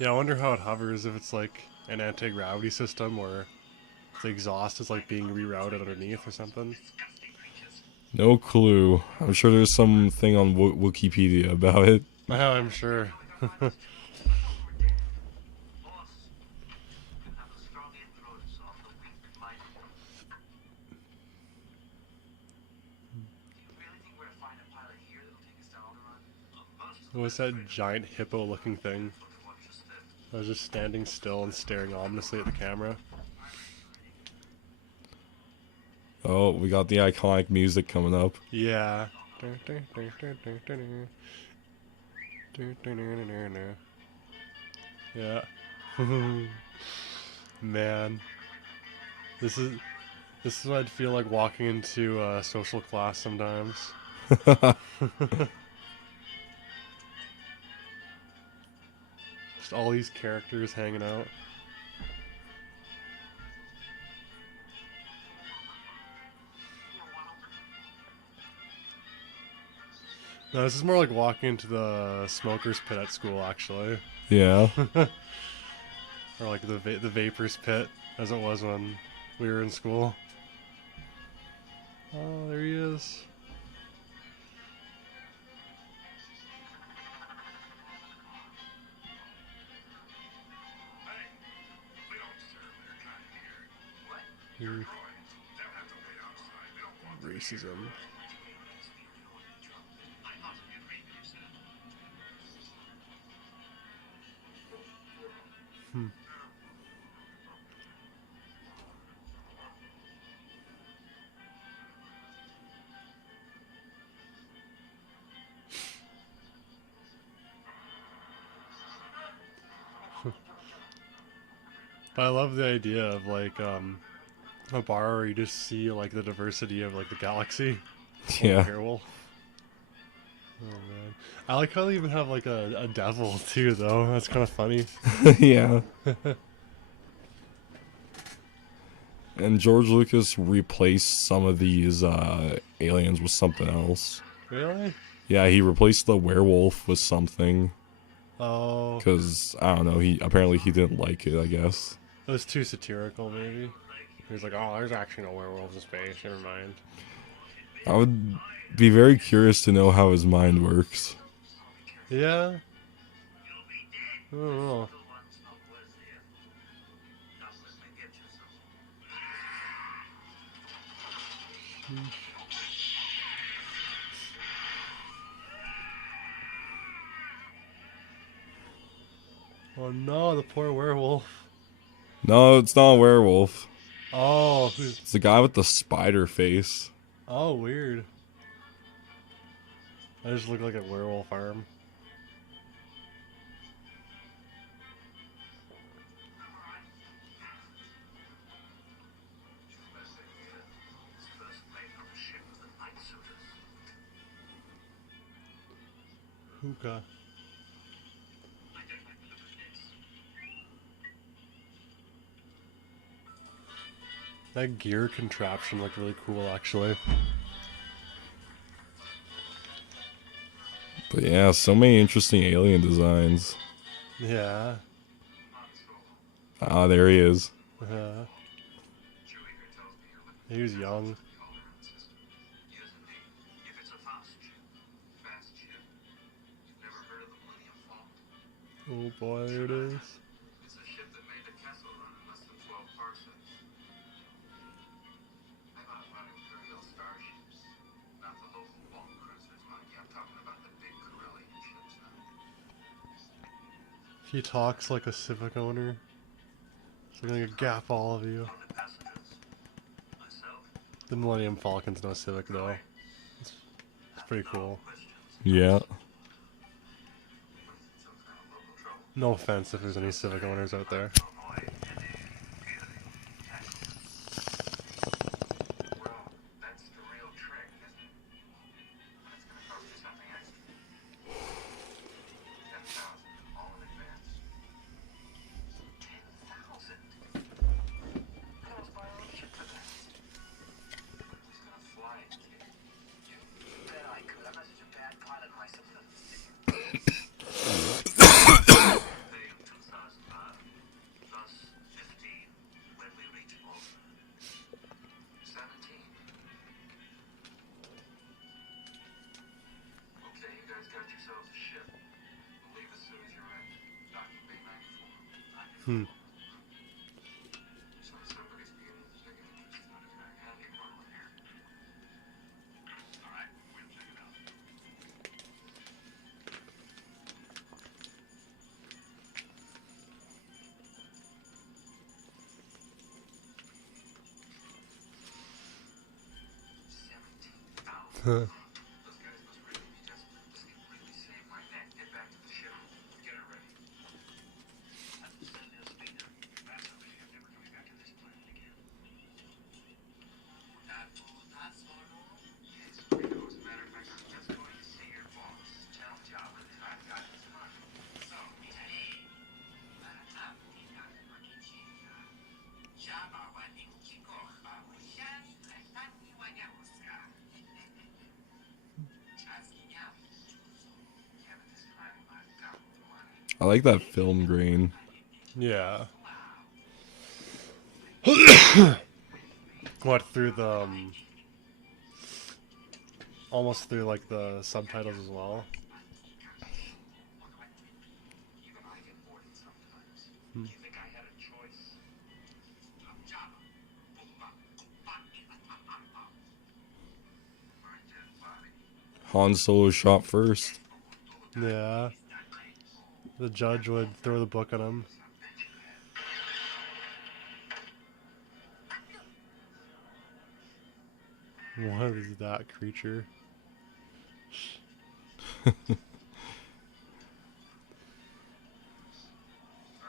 Yeah, I wonder how it hovers, if it's like an anti-gravity system or the exhaust is like being rerouted underneath or something. No clue. I'm sure there's something on Wikipedia about it. I'm sure. Boss, you can have a strong influence on the weak-minded. Do you really think we're to find a pilot here that'll take us down the run? Most of What's that giant hippo-looking thing? the watch your step. I was just standing still and staring ominously at the camera. Oh, we got the iconic music coming up. Yeah. Yeah. Man. This is what I'd feel like walking into a social class sometimes. Just all these characters hanging out. No, this is more like walking into the smoker's pit at school, actually. Yeah. Or like the vapors pit. as it was when we were in school. Oh, there he is. Hey, we don't serve their kind here. What? Here, Droids. They'll have to wait outside. We don't want them here. racism. I thought you'd agree with yourself. But I love the idea of like a bar where you just see like the diversity of like the galaxy. Yeah. Werewolf. Oh man, I like how they even have like a devil too, though. That's kind of funny. Yeah. And George Lucas replaced some of these aliens with something else. Really? Yeah, he replaced the werewolf with something Oh, because I don't know. He apparently he didn't like it. I guess. it was too satirical, maybe. He was like, "Oh, there's actually no werewolves in space. Never mind." I would be very curious to know how his mind works. Yeah. I don't know. The one's not worthy of. Now let me get you some. Oh no, the poor werewolf. No, it's not a werewolf. Oh, It's the guy with the spider face. oh, weird. I just look like a werewolf arm. First mate on a ship with the night suiters. Hookah. I don't like the look of this. That gear contraption looked really cool, actually. But yeah, so many interesting alien designs. Yeah. Ah, there he is. Uh, Chewie here tells me you're looking he was young. for the all-around system. Yes, indeed. If it's a fast ship. You've never heard of the Millennium Falcon? Oh boy, there it is. It's a ship that made the Kessel run in less than 12 parsecs. I'm not about Imperial starships, not the local bomb cruisers, mind you. I'm talking about the big Corellian ships now. He talks like a Civic owner. So I'm gonna gap all of you. On the passengers. Myself. The Millennium Falcon's no Civic though. It's pretty cool. Questions. Yeah. Some kind of local trouble. No offense if there's any Civic owners out there. Avoid any computing tests. Well, that's the real trick, isn't it? It's gonna cost you something extra. 10,000, all in advance. 10,000. I almost buy our own ship for that. Who's gonna fly it, kid? You bet I could. I'm not such a bad pilot myself. Pay him 2,000 plus 15 when we reach Malta. 17. Okay, you guys got yourselves a ship. We'll leave as soon as you're ready. Docking Bay 94. 94. So somebody's beginning to take an interest in what is going on in Portland here. All right, we'll check it out. Huh. Those guys must really be desperate. This could really save my neck. Get back to the ship. Get her ready. Send in a speeder. That's the ship never coming back to this planet again. That's yes, we know. As a matter of fact, I'm just going to see your boss. Tell Jabba that I've got his money. So, yeah, but this time I've got the money. I like that film grain. Yeah. What, through the almost through like the subtitles as well? Even I get bored sometimes. Hmm. Do you think I had a choice? Java. My dead body. Han Solo shot first. Yeah. The judge would throw the book at him. What is that creature?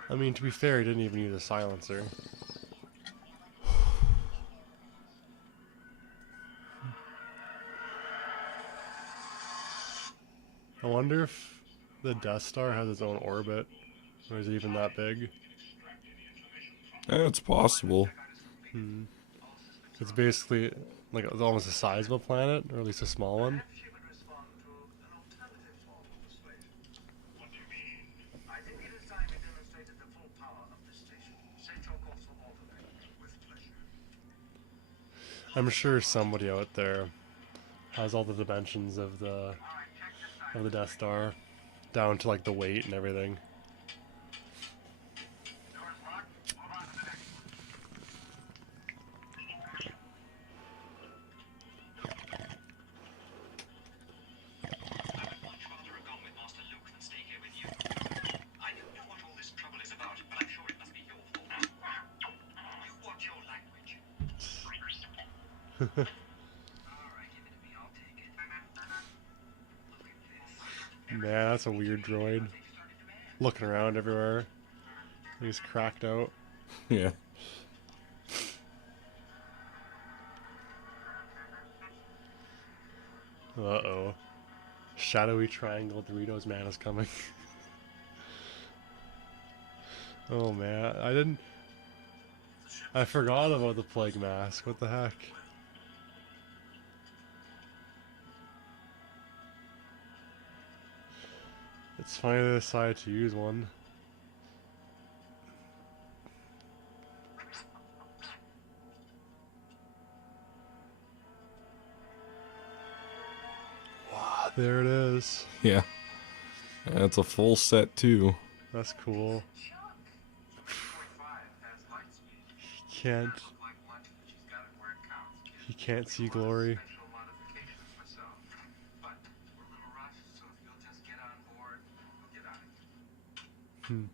I mean, to be fair, he didn't even use a silencer. I wonder if the Death Star has its own orbit, or is it even that big? It's possible. It's basically like it's almost the size of a planet, or at least a small one. She would respond to an alternative form of persuasion. What do you mean? I think it is time we demonstrated the full power of this station. Set your course for alternate with pleasure. I'm sure somebody out there has all the dimensions of the Death Star, down to like the weight and everything. Doors locked. Move on to the next one. I would much rather have gone with Master Luke than stay here with you. I don't know what all this trouble is about, but I'm sure it must be your fault. You watch your language. All right, give it to me. I'll take it. Look at this. Man, that's a weird droid. Looking around everywhere. He's cracked out. Yeah. Uh-oh. Shadowy triangle Doritos man is coming. Oh man, I forgot about the plague mask. What the heck? It's funny they decided to use one. Wow, there it is. Yeah. That's a full set too. That's cool. 3.5 has light speed. Can't Look like lunch, but she's got it where it counts. he can't see glory. Special modifications myself. But we're a little rushed, so if you'll just get on board, we'll get out of here.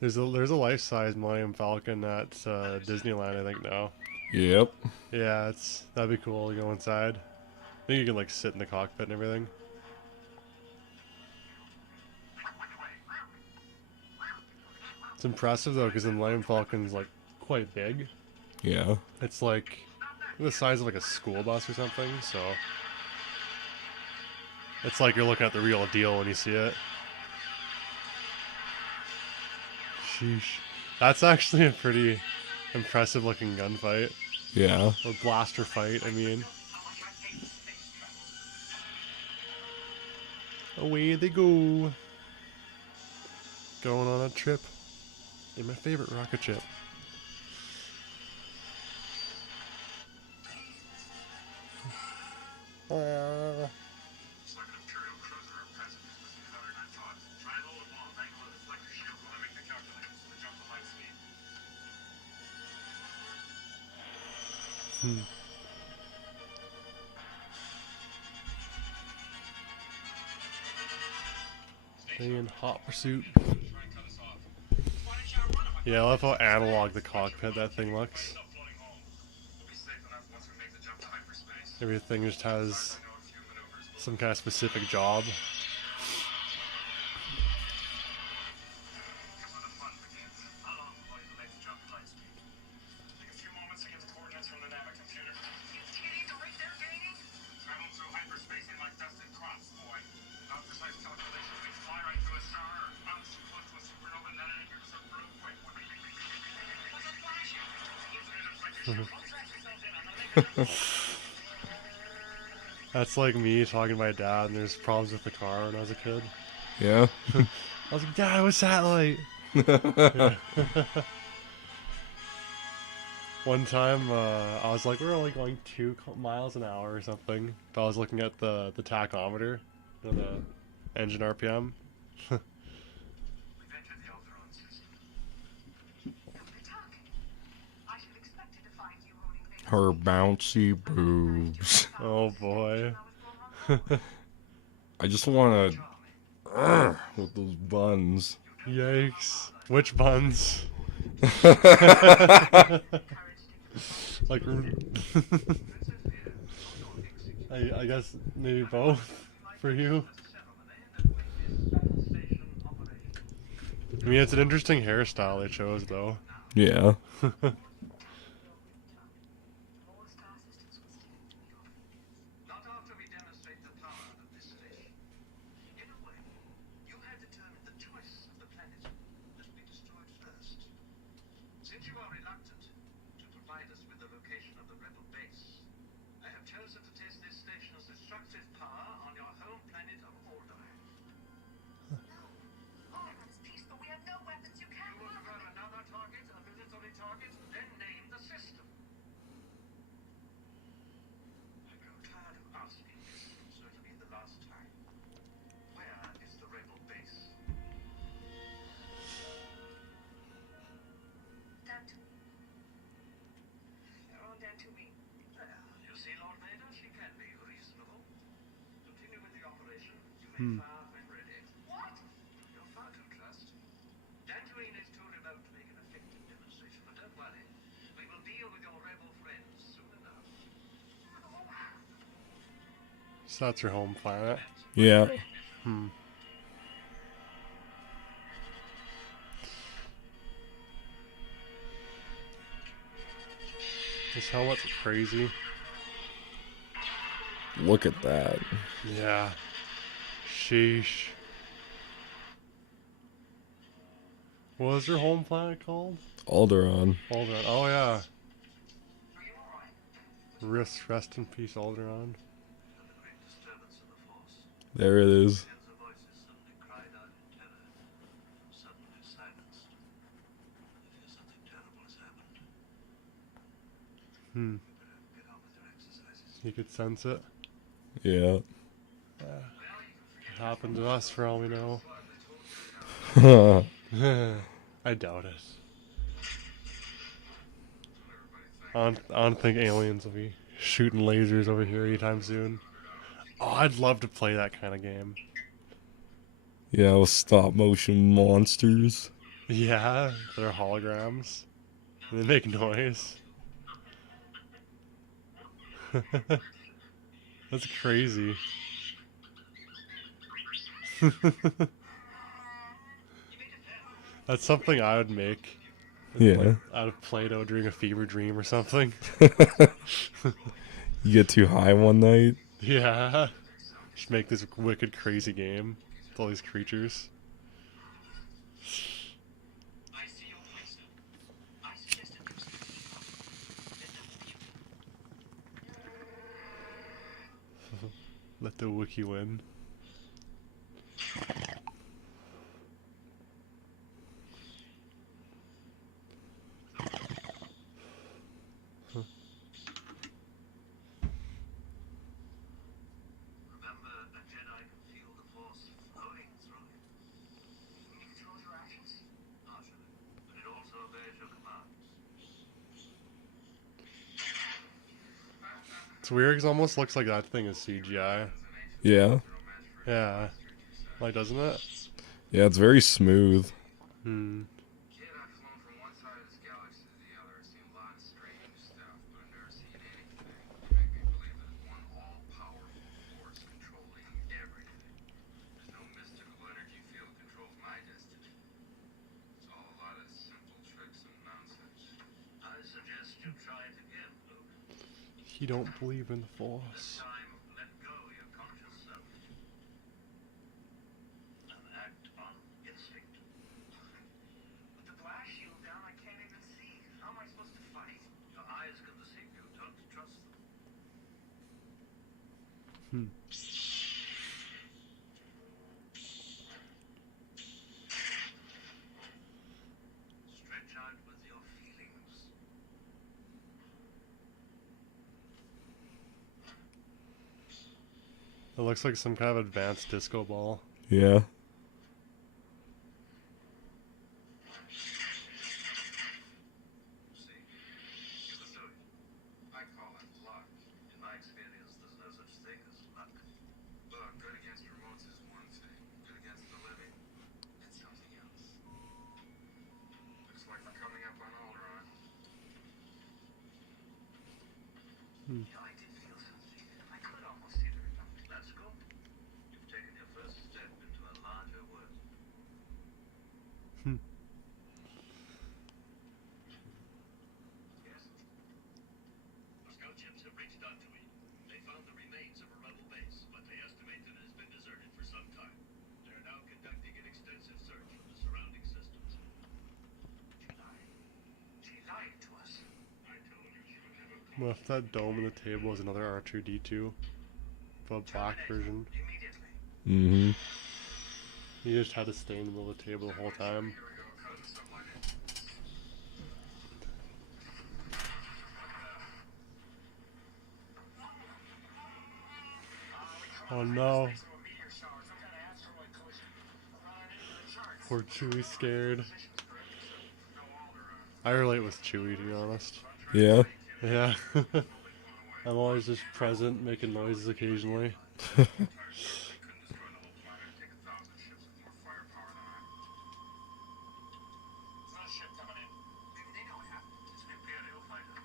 There's a life-size Millennium Falcon at Disneyland, I think now. Yep. Yeah, that'd be cool to go inside. I think you can like sit in the cockpit and everything. It's impressive though, because the Millennium Falcon's like quite big. Yeah. It's like the size of like a school bus or something. So it's like you're looking at the real deal when you see it. Sheesh. That's actually a pretty impressive looking gunfight. Yeah. Or blaster fight, I mean. Away they go. Going on a trip in my favorite rocket ship. It's like an Imperial cruiser or passengers missing another than I thought. Try and load a bomb, angle it, deflect your shield while I make the calculations to the jump to light speed. In hot pursuit. Try and cut us off. Why don't you outrun him? Yeah, I love how analog the cockpit that thing looks. Stop floating home. We'll be safe enough once we make the jump to hyperspace. Everything just has I know a few maneuvers. some kind of specific job. Here's where the fun begins. How long will it make the jump to light speed? Take a few moments to get the coordinates from the Navic computer. Travel through hyperspace in like dusted crops, boy. Without precise calculations, we fly right through a star or bounce close to a supernova and then it enters a real quick. That's like me talking to my dad and there's problems with the car when I was a kid. Yeah. I was like, Dad, what's that light? One time, I was like, we were only going 2 miles an hour or something. But I was looking at the tachometer, the engine RPM. We've entered the Alderon system. Dr. Tuck, I should have expected to find you holding things. Her bouncy boobs. Oh boy. I just want to with those buns. Yikes. Which buns? Like, I guess maybe both for you. I mean, it's an interesting hairstyle they chose, though. Yeah. Not after we demonstrate the power of this station. In a way, you had determined the choice of the planet that we destroyed first. Since you are reluctant to provide us with the location of the rebel base, I have chosen to test this station's destructive power on your home planet of Aldai. Oh, that's peaceful. We have no weapons. You can't You will possibly. prefer another target, a military target, then name the system. I grow tired of asking this, so it'll be the last time. Where is the rebel base? Dantooine. They're on Dantooine. You see, Lord Vader, she can be reasonable. Continue with the operation. You may fire when ready. What? You're far too trust. Dantooine is too remote to make an effective demonstration, but don't worry. We will deal with your rebel friends soon enough. So that's your home planet. Yeah. This helmet's crazy. Look at that. Yeah. Sheesh. What was your home planet called? Alderaan. Alderaan. Oh, yeah. Rest in peace, Alderaan. A great disturbance in the force. There it is. Tens of voices suddenly cried out in terror, suddenly silenced. I fear something terrible has happened. Hmm. You better get on with your exercises. You could sense it. Yeah. It happened to us for all we know. I doubt it. I don't think aliens will be shooting lasers over here anytime soon. Oh, I'd love to play that kind of game. Yeah, with stop motion monsters. Yeah, they're holograms. And they make noise. That's crazy. That's something I would make. Yeah. Out of Play-Doh during a fever dream or something. You get too high one night. Yeah. Just make this wicked crazy game with all these creatures. I see your point, sir. I suggested this. Let the wiki win. Remember, a Jedi can feel the Force flowing through him. He controls your actions? Partially, but it also obeys your commands. It's weird because it almost looks like that thing is CGI. Yeah. Yeah. Like, doesn't it? Yeah, it's very smooth. Hmm. Kid, I've flown from one side of this galaxy to the other. I've seen a lot of strange stuff, but I've never seen anything to make me believe there's one all-powerful force controlling everything. There's no mystical energy field that controls my destiny. It's all a lot of simple tricks and nonsense. I suggest you try it again, Luke. He don't believe in the This Force. time, let go your conscious self. And act on instinct. With the blast shield down, I can't even see. How am I supposed to fight? Your eyes can deceive you. Don't trust them. Hmm. Stretch out with your feelings. It looks like some kind of advanced disco ball. Yeah. See, you can do it. I call it luck. In my experience, there's no such thing as luck. Look, good against remotes is one thing. Good against the living, it's something else. Looks like we're coming up on Alderaan. You know, I did feel something. I could almost see the reflection. That's good. You've taken your first step into a larger world. Yes. Scout ships have reached Untitled. They found the remains of a rebel base, but they estimate that it has been deserted for some time. They're now conducting an extensive search of the surrounding systems. She lied. She lied to us. I told you she would never What if that dome in the table is another R2D2? But black version. Immediately. Mm-hmm. You just had to stay in the middle of the table the whole time. Here we go, cutting stuff like it. Oh no. Poor Chewie scared. I relate with Chewie, to be honest. Yeah. Yeah. I'm always just present, making noises occasionally. They couldn't destroy the whole planet and take 1,000 ships with more firepower than I. There's not a ship coming in. Maybe they know what happened. It's an Imperial fighter.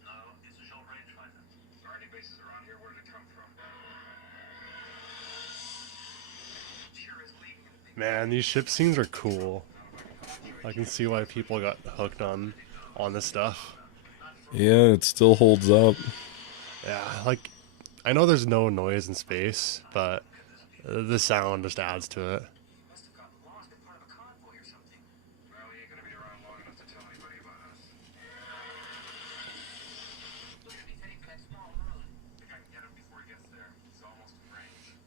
No, it's a short-range fighter. Are any bases around here? Where did it come from? Sure is bleeding in the big Man, these ship scenes are cool. I can see why people got hooked on this stuff. Yeah, it still holds up. Yeah, like, I know there's no noise in space, but the sound just adds to it. must have gotten lost in part of a convoy or something. Well, he ain't gonna be around long enough to tell anybody about us. Look at me heading for that small moon. I think I can get him before he gets there. He's almost in range.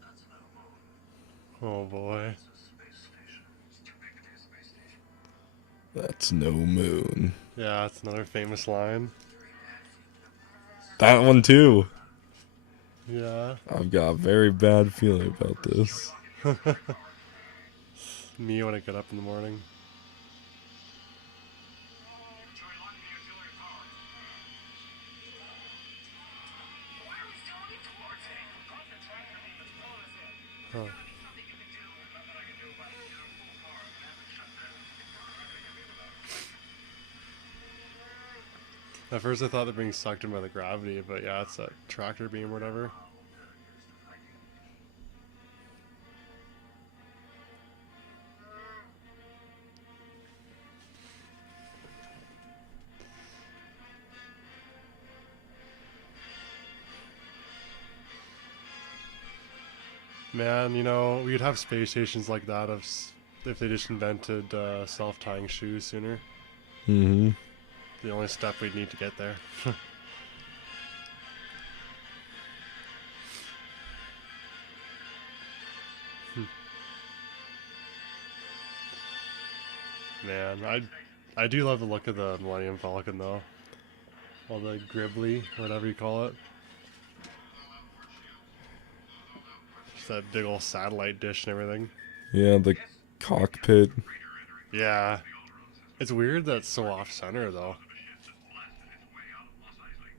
That's no moon. Oh boy. It's a space station. It's too big to be a space station. That's no moon. Yeah, that's another famous line. That one too. Yeah. I've got a very bad feeling about this. Me when I get up in the morning. Try locking the auxiliary power. Why are we still moving towards it? Cause the tractor beam is pulling us in. Huh. There's gotta be something you can do. Nothing I can do about it. Get on full power. I haven't shut down. You're not gonna get me without a fight. At first I thought they're being sucked in by the gravity, but yeah, it's that tractor beam or whatever. Man, you know, we'd have space stations like that if they just invented self-tying shoes sooner. Mm-hmm. The only step we'd need to get there. Man, I do love the look of the Millennium Falcon though. All the gribbly, whatever you call it. Just that big old satellite dish and everything. Yeah, the cockpit. Yeah. It's weird that it's so off center though.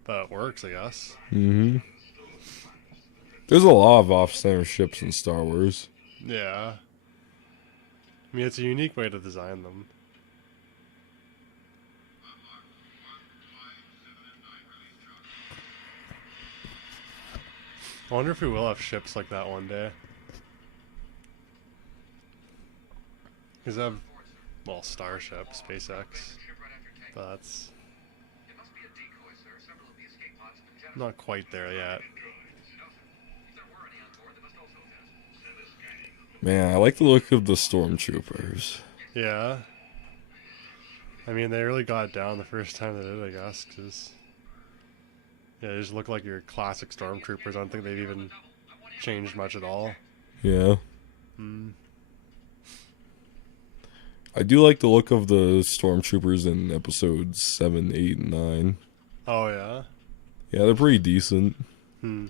But it works, I guess. Mm-hmm. There's a lot of off-center ships in Star Wars. Yeah. I mean, it's a unique way to design them. I wonder if we will have ships like that one day. Because I have, well, Starship, SpaceX. Ship right after takeoff. But that's It must be a decoy, sir. Several of the escape pods have been jettisoned. not quite there yet. No, sir. If there were any on board, they must also have been. Send this guy in. Man, I like the look of the stormtroopers. Yeah. I mean, they really got it down the first time they did it, I guess, because... Yeah, they just look like your classic stormtroopers. I don't think they've even changed much at all. Yeah. Hmm. I do like the look of the stormtroopers in episodes 7, 8, and 9. Oh yeah. Yeah, they're pretty decent. Hmm.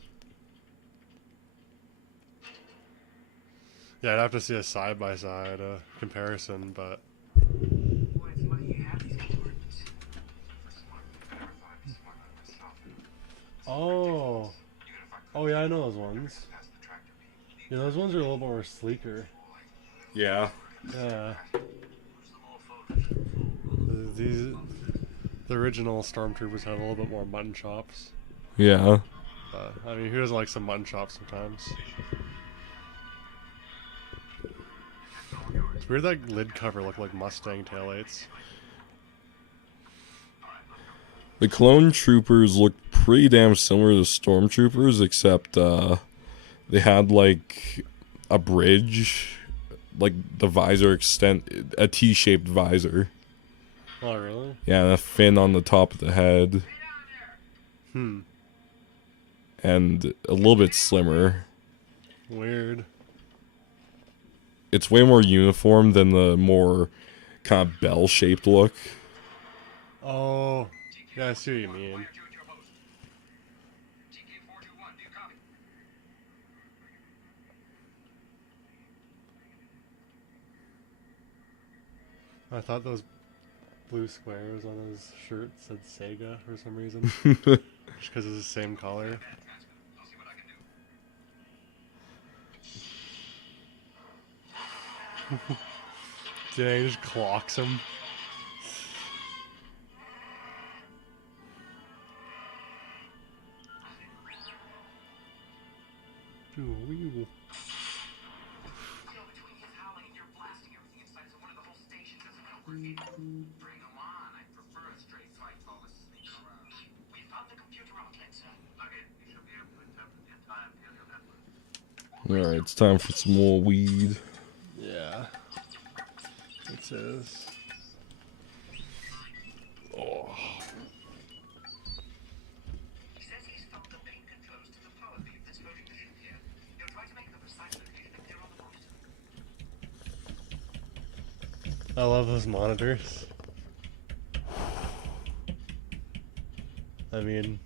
Yeah, I'd have to see a side by side comparison, but Boy, it's lucky you have these compartments. For smart, I never thought I'd be smart enough myself. oh, Even if I could, oh yeah, I know those ones. pass the tractor beam. Yeah, those ones are a little more sleeker. Yeah. Yeah, Who's the more focused? these the original stormtroopers had a little bit more mutton chops. Yeah. But I mean, who doesn't like some mutton chops sometimes? It's weird that lid cover looked like Mustang taillights. The clone troopers look pretty damn similar to stormtroopers, except they had like a bridge, like the visor a T-shaped visor. Oh really? Yeah, and a fin on the top of the head, Hmm. and a little bit slimmer. Weird. It's way more uniform than the more kind of bell-shaped look. Oh, yeah, I see what you mean. Fire 2 at your post. TK-421, do you copy? I thought those blue squares on his shirt said Sega for some reason, just because it's the same color. I'll see what I can do. Yeah, he just clocks him. Ooh, wee. You know, between his howling and your blasting everything inside, so one of the whole station doesn't know where he is. Bring 'em on. I prefer a straight fight to all this sneaking around. We found the computer outlet, sir. Okay, you should be able to interpret the entire paleo network. Alright, it's time for some more weed. Yeah. It says. Oh. He says he's found the main controls to the power beam that's loading the ship here. He'll try to make the precise location appear on the monitor. I love those monitors. I mean,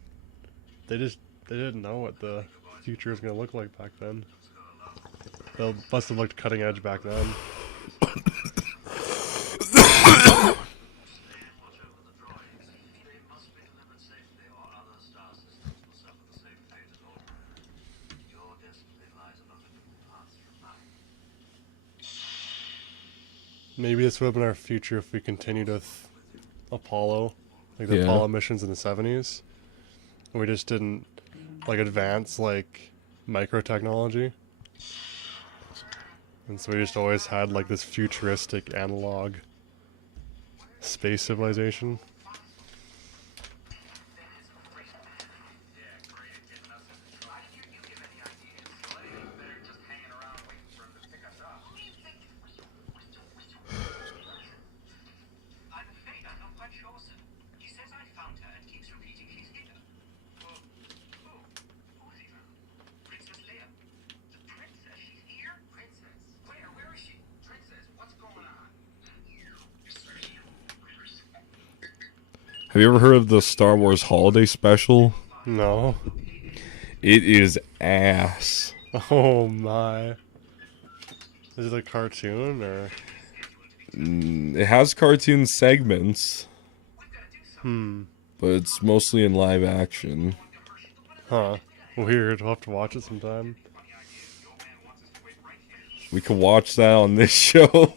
they didn't know what the future was gonna look like back then. They must have looked cutting edge back then. Watch over the droids. They must be delivered safely, or other star systems will suffer the same fate as Alderaan. Your destiny lies along a different path from mine. Maybe this would have been our future if we continued with Apollo, like the Yeah. Apollo missions in the 70s. And we just didn't like advance like micro technology. And so we just always had like this futuristic analog space civilization. Yeah, great at getting us into trouble. Why didn't you give any ideas? Well, anything better than just hanging around waiting for him to pick us up. I'm afraid I'm not quite sure, sir. He says I found her and keeps repeating she's here. Who? Who has he found? Princess Leia. The princess? She's here? Princess. Where? Where is she? Princess, what's going on? Have you ever heard of the Star Wars Holiday Special? No. It is ass. Oh my. Is it a cartoon or? It has cartoon segments, but it's mostly in live action. Huh. Weird. We'll have to watch it sometime. We could watch that on this show.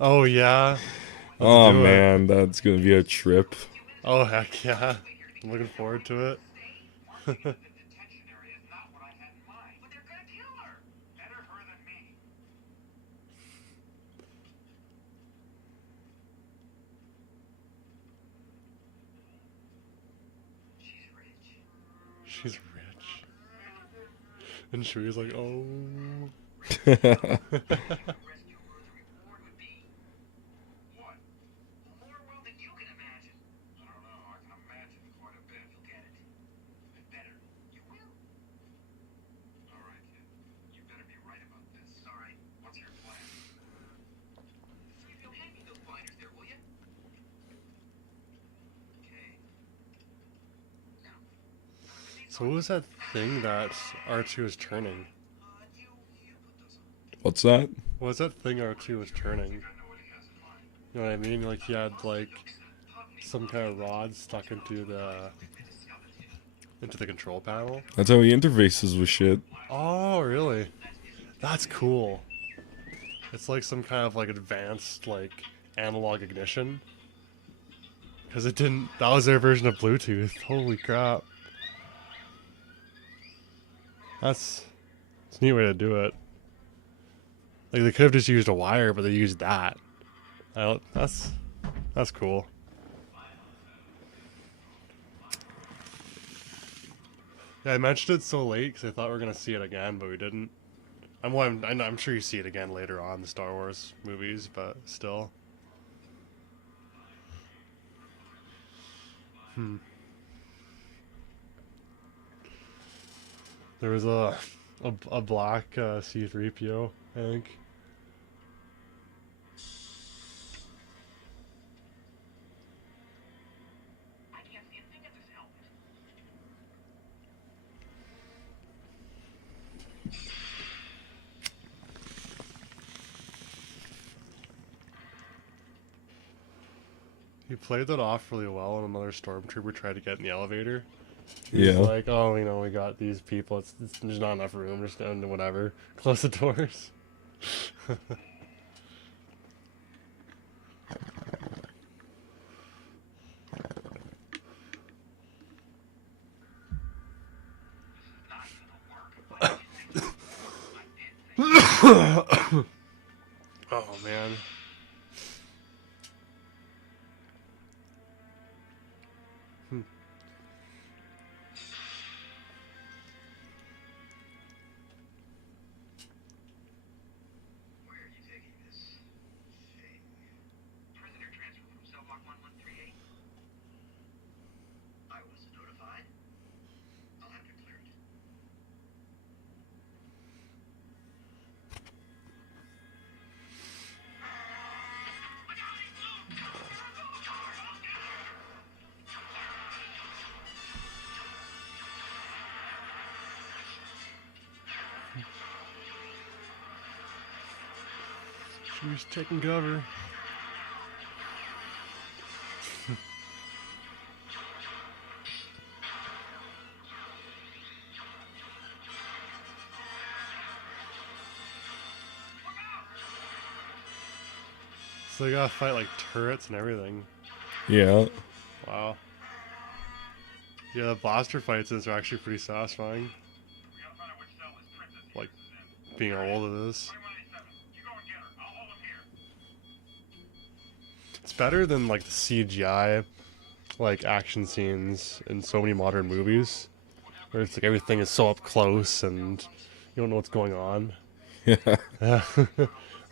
Oh yeah. Oh do it. man, that's gonna be a trip. Oh heck yeah. I'm looking forward to it. The detention area is not what I had in mind. But they're gonna kill her. Better her than me. She's rich. She's rich. And Shuri's like, oh. Rescue her, the reward would be. What? More world than you can imagine. I don't know. I can imagine quite a bit. You'll get it. I better. You will. All right, kid. You better be right about this. All right. What's your plan? Three of you hand me those binders there, will you? Okay. So what was that thing that R2 was turning? What's that? What was that thing R2 was turning? You know what I mean? Like he had like some kind of rod stuck into the control panel. That's how he interfaces with shit. Oh, really? That's cool. It's like some kind of like advanced like analog ignition. Because it didn't. That was their version of Bluetooth. Holy crap. That's a neat way to do it. Like they could have just used a wire, but they used that. That's cool. Yeah, I mentioned it so late because I thought we were gonna see it again, but we didn't. I'm sure you see it again later on in the Star Wars movies, but still. There was a black C-3PO, I think. I can't see a thing at this helmet. He played that off really well when another stormtrooper tried to get in the elevator. He Yeah. was like, oh, we got these people. There's not enough room. Just whatever. Close the doors. Oh, man. Where are you taking this thing? Prisoner transfer from cell block 1138. I was notified. I'll have to clear it. She's taking cover. So they gotta fight like turrets and everything. Yeah. Wow. Yeah, the blaster fights in this are actually pretty satisfying. We gotta find out which cell this princess Like, is in. being a hold of this. 2187. You go and get her. I'll hold him here. It's better than like the CGI like action scenes in so many modern movies. Where it's like everything is so up close and you don't know what's going on. Yeah. Yeah.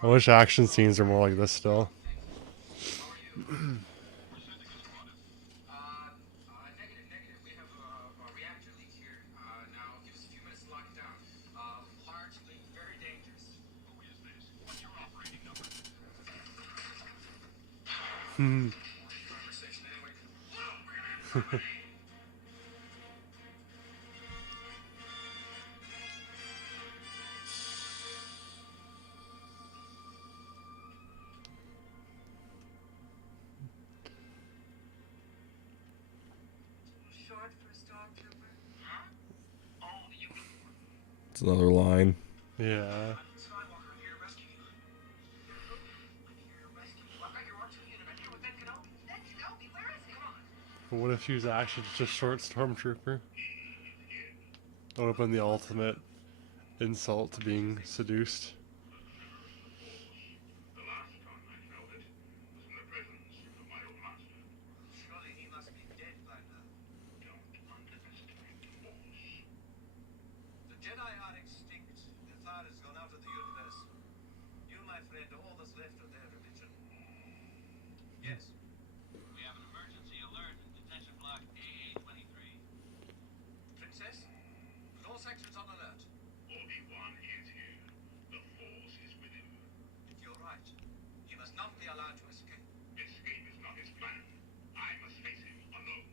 I wish action scenes are more like this still. Negative. We have a reactor leak here. Now, give us a few minutes to lock it down. Large leak, very dangerous. Who is this? What's your operating number? Conversation anyway. Look, we're gonna have Short for stormtrooper. Oh, you It's another line. Yeah. Skywalker, I'm here to rescue you. I'm here to rescue you. I've got your R2 unit. I'm here with Ben Kenobi. Ben Kenobi, where is he? Come on. But what if she was actually just a short stormtrooper? That would have been the ultimate insult to being seduced. The last time I felt it was in the presence of my old master. Surely he must be dead by now. Don't underestimate the Force. The Jedi are extinct. Their fire has gone out of the universe. You, my friend, are all that's left of their religion. Yes. We have an emergency alert in detention block AA-23. Princess? Put all sections on alert. Obi-Wan is here. The Force is with him. If you're right, he must not be allowed to escape. Escape is not his plan. I must face him alone.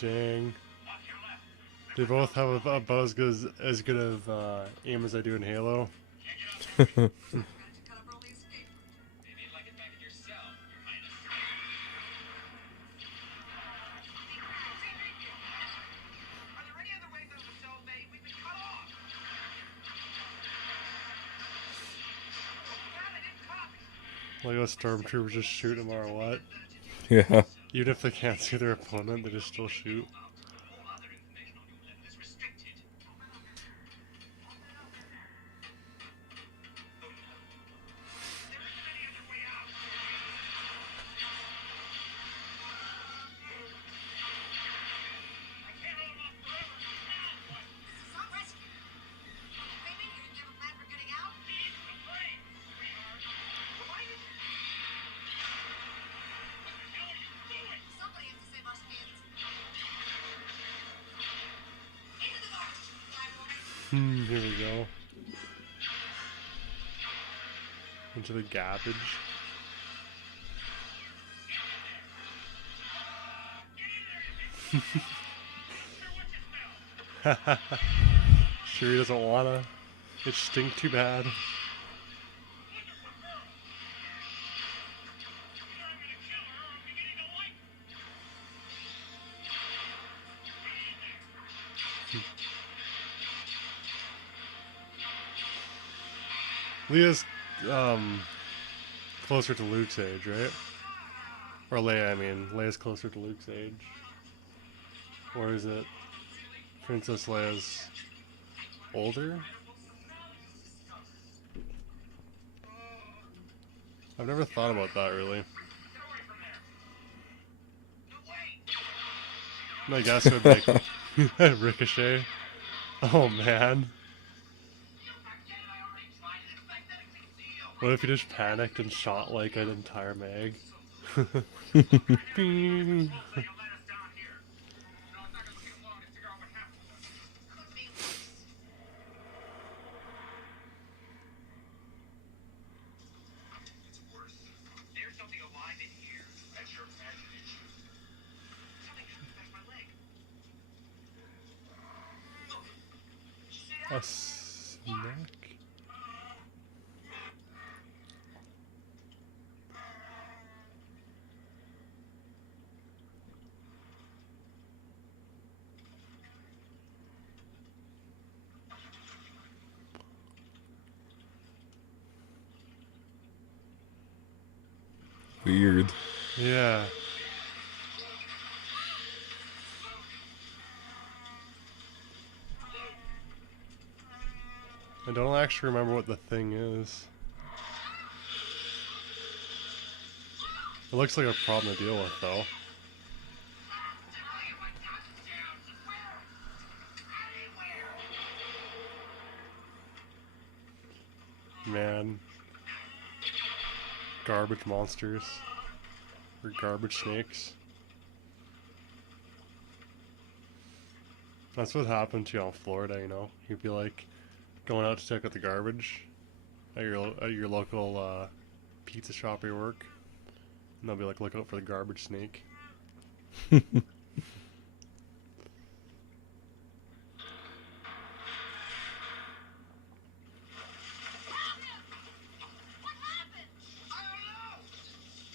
Dang. They both have about as good of aim as I do in Halo. Maybe you'd like it back in your cell, Your Highness. Are there any other ways out of the cell bay? We've been cut off. God, I didn't copy. Like those stormtroopers just shoot no matter what. Yeah. Even if they can't see their opponent, they just still shoot. All other information on your level is restricted. There isn't any other way out. I can't hold him off forever. Now what? This is not rescue. Claiming you didn't have a plan for getting out? He's the plane, sweetheart. Why is it? What the hell are you doing? Somebody has to save our skins. Into the garbage, fly woman. Here we go. Into the garbage. Sure he doesn't wanna. It stink too bad. Leah's closer to Luke's age, right? Or Leia, I mean. Leia's closer to Luke's age. Or is it Princess Leia's older? I've never thought about that really. I guess it would make Ricochet. Oh man. What if he just panicked and shot like an entire mag? You'll let us down here. No, it's not gonna take long to figure out what happened to us. Could be worse. It's worse. There's something alive in here. That's your imagination. Something happened back my leg. A snack? Weird. Yeah. I don't actually remember what the thing is. It looks like a problem to deal with, though. Man. Garbage monsters. Or garbage snakes. That's what happened to you in Florida, you know? You'd be like going out to check out the garbage at your local pizza shop where you work. And they'll be like, look out for the garbage snake. What happened? I don't know.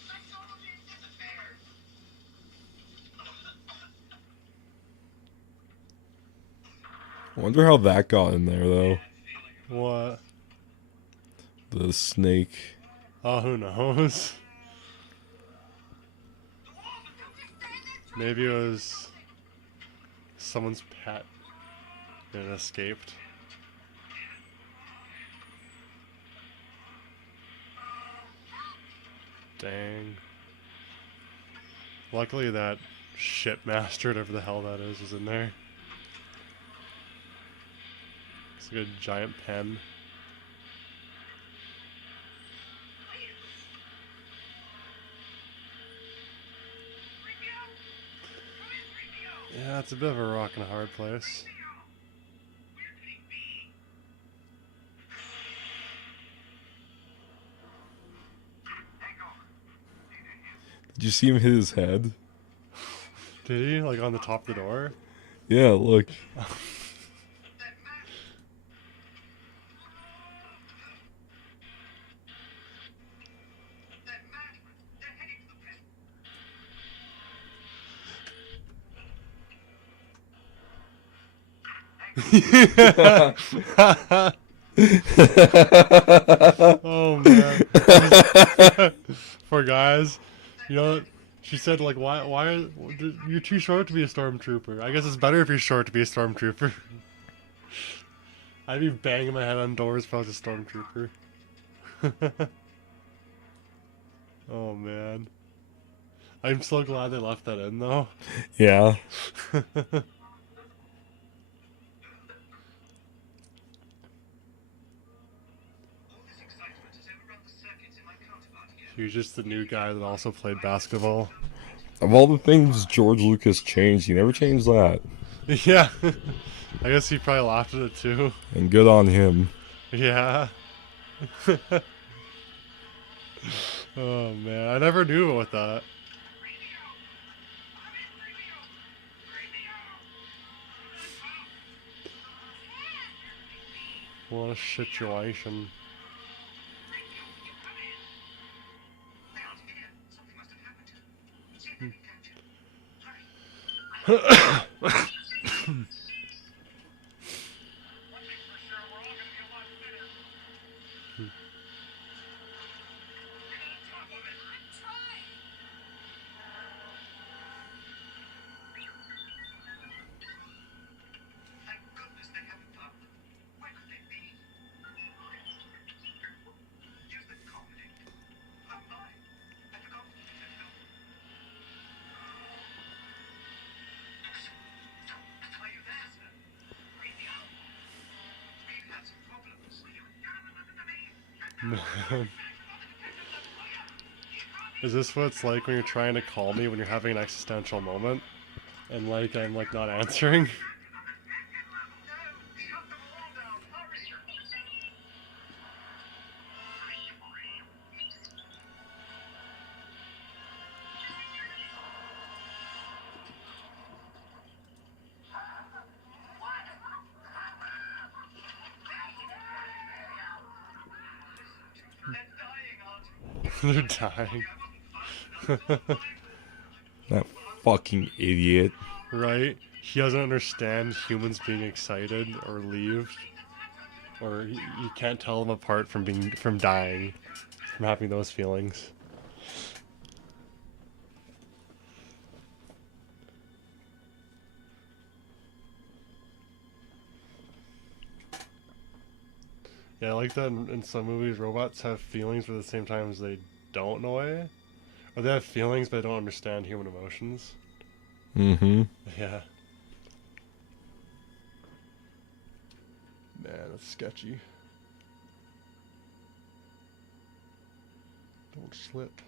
Let's go look at the bears. I wonder how that got in there, though. What? The snake. Oh, who knows? Maybe it was someone's pet and it escaped. Dang. Luckily that shipmaster, whatever the hell that is, was in there. It's like a giant pen. Yeah, it's a bit of a rock and a hard place. Did you see him hit his head? Did he? Like on the top of the door? Yeah, look. Oh man. Poor guys. You know, she said like, why are you're too short to be a stormtrooper? I guess it's better if you're short to be a stormtrooper. I'd be banging my head on doors if I was a stormtrooper. Oh man. I'm so glad they left that in though. Yeah. He was just the new guy that also played basketball. Of all the things George Lucas changed, he never changed that. Yeah. I guess he probably laughed at it too. And good on him. Yeah. Oh man, I never knew about that. What a situation. Is this what it's like when you're trying to call me when you're having an existential moment? And like I'm like not answering? They're dying. That fucking idiot. Right? He doesn't understand humans being excited or relieved. Or you can't tell them apart from dying. From having those feelings. Yeah, I like that in some movies robots have feelings but at the same time as they don't in a way. Or they have feelings but they don't understand human emotions. Mm-hmm. Yeah. Man, that's sketchy. Don't slip.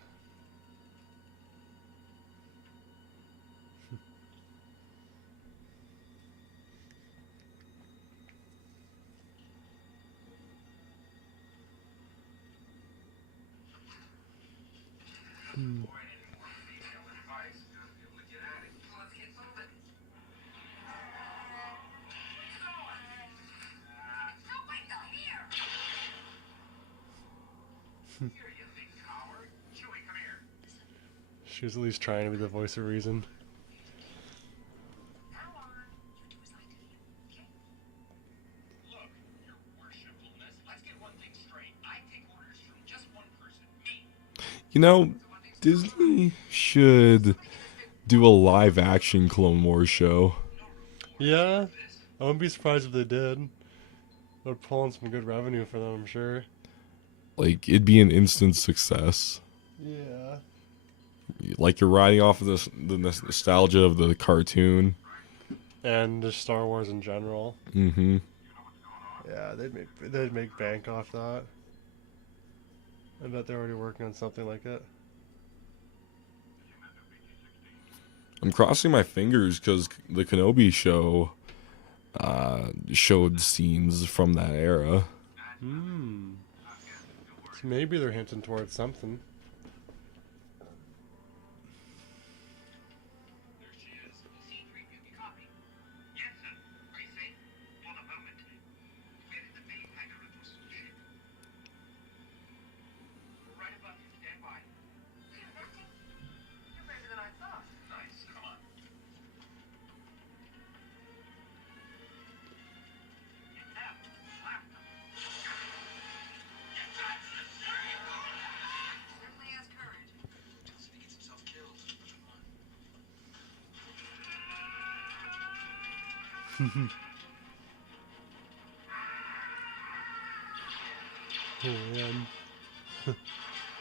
She was at least trying to be the voice of reason. Look, your worshipfulness, let's get one thing straight. I take orders from just one person, me. You know, Disney should do a live action Clone Wars show. Yeah, I wouldn't be surprised if they did. They're pulling some good revenue for them, I'm sure. Like, it'd be an instant success. Yeah. Like, you're riding off of the nostalgia of the cartoon. And just Star Wars in general. Mm-hmm. Yeah, they'd make bank off that. I bet they're already working on something like it. I'm crossing my fingers because the Kenobi show showed scenes from that era. Hmm. So maybe they're hinting towards something. There she is. C-3PO, you copy? Yes, sir. Are you safe? For the moment. We're in the main hangar of this ship. We're right above you. Stand by. You're working? You're better than I thought. Nice. Come on. Get down. Slap them. Certainly has courage. Tells him he gets himself killed. Oh, man.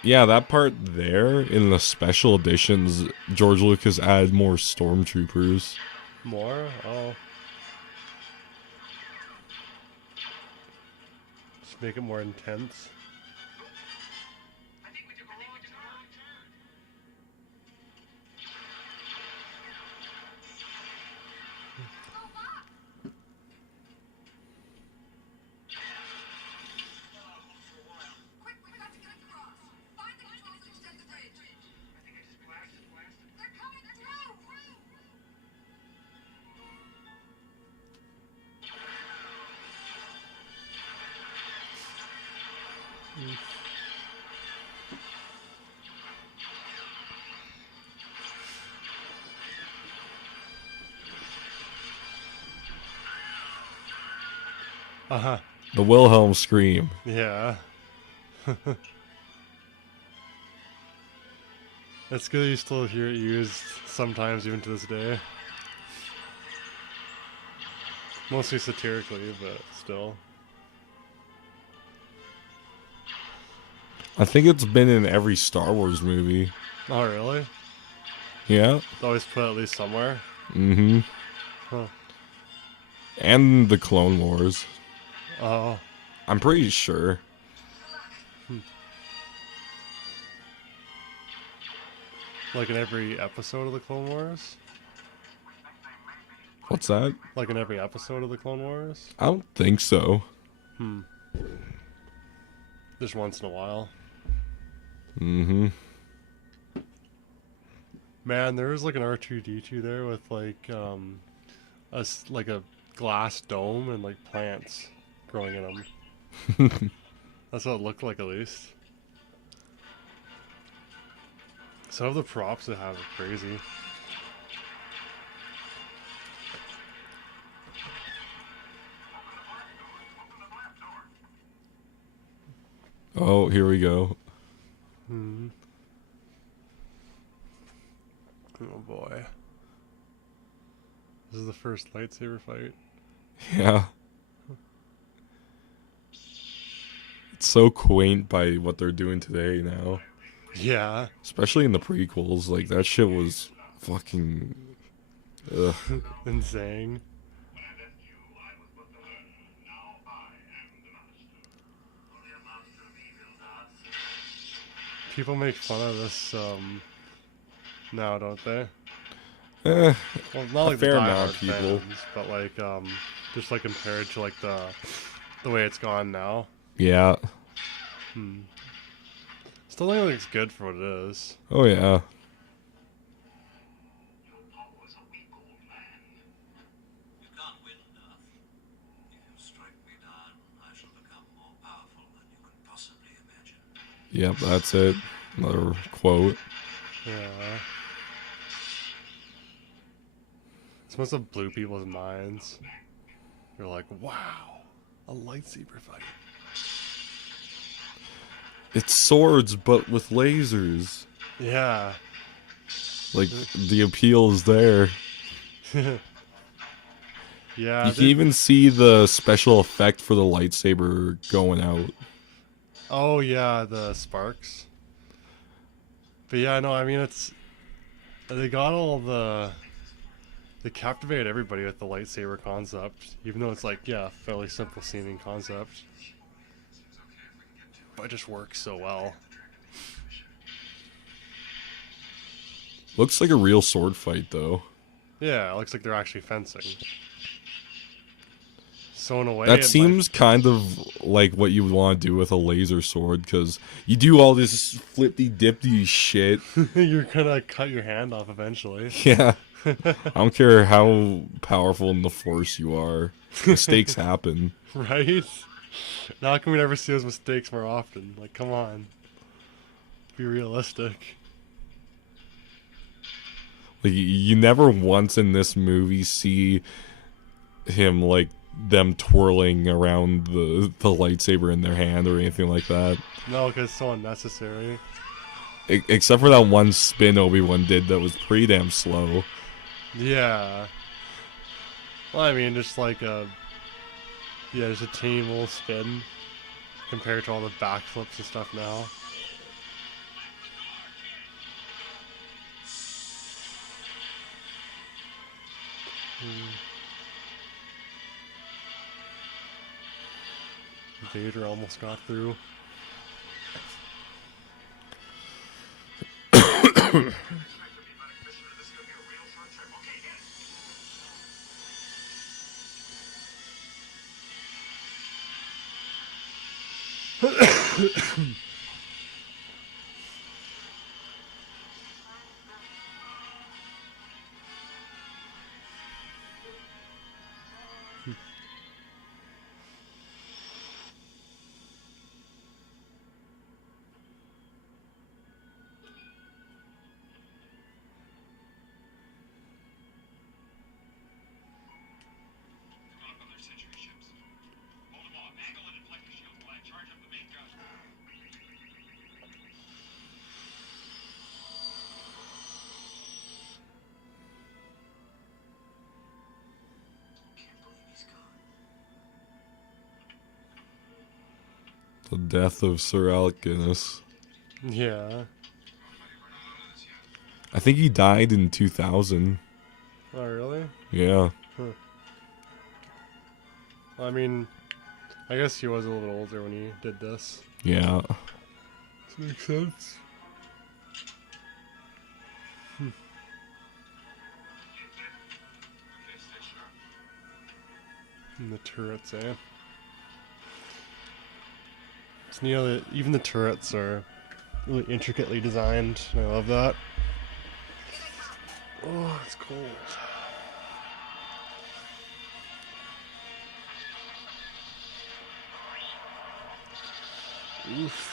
Yeah, that part there in the special editions, George Lucas added more stormtroopers. More? Oh. Just make it more intense. I think we took a wrong turn. Quick, we got to get across. Find the controls and extend the bridge. I think I just blasted. They're coming through. Uh-huh. The Wilhelm scream. Yeah. It's good you still hear it used sometimes, even to this day. Mostly satirically, but still. I think it's been in every Star Wars movie. Oh, really? Yeah. It's always put at least somewhere. Mm-hmm. Huh. And the Clone Wars. Oh. I'm pretty sure. Like in every episode of the Clone Wars? What's that? Like in every episode of the Clone Wars? I don't think so. Hmm. Just once in a while. Mm-hmm. Man, there was like an R2-D2 there with like like a glass dome and like plants growing in them. That's what it looked like, at least. Some of the props they have are crazy. Oh, here we go. Hmm. Oh boy. This is the first lightsaber fight. Yeah. It's so quaint by what they're doing today now. Yeah. Especially in the prequels. Like, that shit was fucking... Ugh. Insane. When I left you, I was but the learner. Now I am the master. Only a master of evil gods. People make fun of this now, don't they? Eh, Well, not like fair the amount diehard of people. fans, but like just like compared to like the way it's gone now. yeah. Hmm. Still think it looks good for what it is. Oh, yeah. Your power is a weak old man. You can't win, Darth. If you strike me down, I shall become more powerful than you can possibly imagine. Yep, that's it. Another quote. Yeah. This must have blew people's minds. You're like, wow, a lightsaber fight. It's swords, but with lasers. Yeah. Like, the appeal is there. Yeah. You can even see the special effect for the lightsaber going out. Oh yeah, the sparks. But yeah, no, I mean they got all they captivated everybody with the lightsaber concept, even though it's like, yeah, fairly simple seeming concept. But it just works so well. Looks like a real sword fight, though. Yeah, it looks like they're actually fencing. So in a way, That it seems kind of like what you would want to do with a laser sword, because you do all this flippy-dippy shit. you're gonna cut your hand off eventually. Yeah. I don't care how powerful in the force you are. Mistakes happen. Right? Now how can we never see those mistakes more often? Like, come on. Be realistic. Like, you never once in this movie see him, like, them twirling around the lightsaber in their hand or anything like that. No, because it's so unnecessary. Except for that one spin Obi-Wan did that was pretty damn slow. Yeah. Well, I mean, just like a... Yeah, just a teeny little spin compared to all the backflips and stuff now. Vader almost got through. Come on up on their sentry ships. Hold them off. Angle and deflect the shield while I charge up the main gun. Can't believe he's gone. The death of Sir Alec Guinness. Yeah. I think he died in 2000. Oh, really? Yeah. I mean, I guess he was a little older when he did this. Yeah. This makes sense. Okay, stay sharp. And the turrets, eh? It's neat that even the turrets are really intricately designed, and I love that. Oh, it's cold. Oof.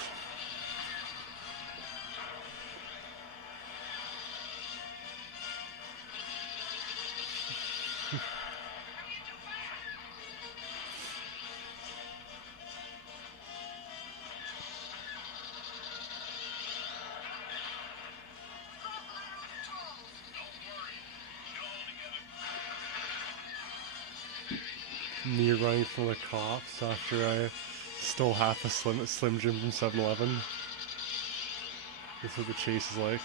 Me running from the cops after I stole half a Slim Jim from 7-Eleven. This is what the chase is like.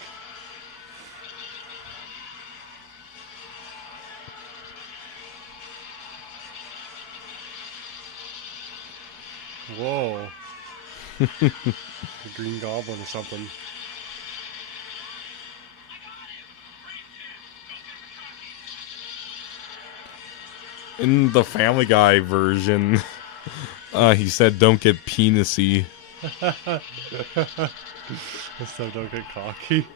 Whoa. The Green Goblin or something. In the Family Guy version, he said, "Don't get penisy." So don't get cocky.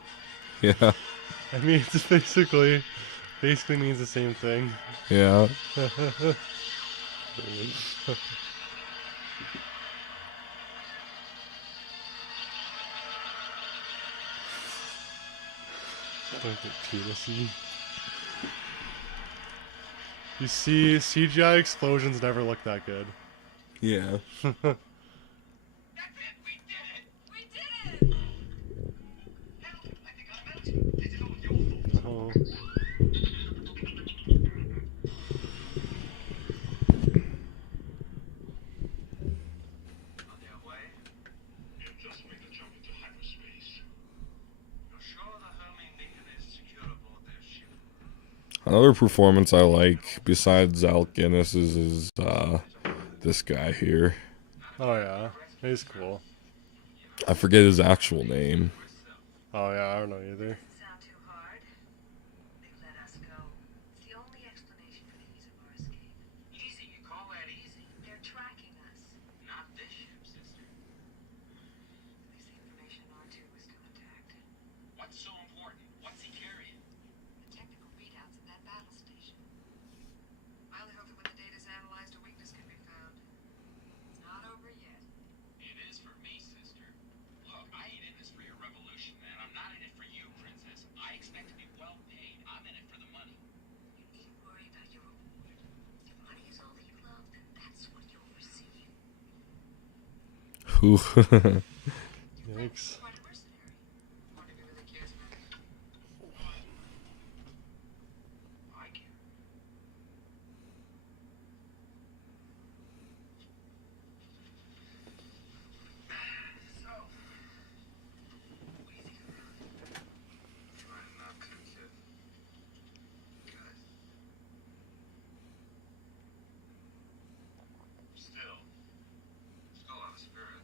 Yeah. I mean, it's basically means the same thing. Yeah. Don't get penisy. You see, CGI explosions never look that good. Yeah. That's it! We did it! We did it! Hell, I think I melted. This is all your fault. Oh. On their way? You've just made the jump into hyperspace. You're sure the homing beacon is secure aboard their ship? Another performance I like besides Alec Guinness is this guy here. Oh yeah, he's cool. I forget his actual name. Oh yeah, I don't know either. Sound too hard? Ooh. Yikes. Quite a mercenary. Wonder if he really cares about it. I care. So, what do you think of that? Trying not to, kid. Good. Still out of spirit.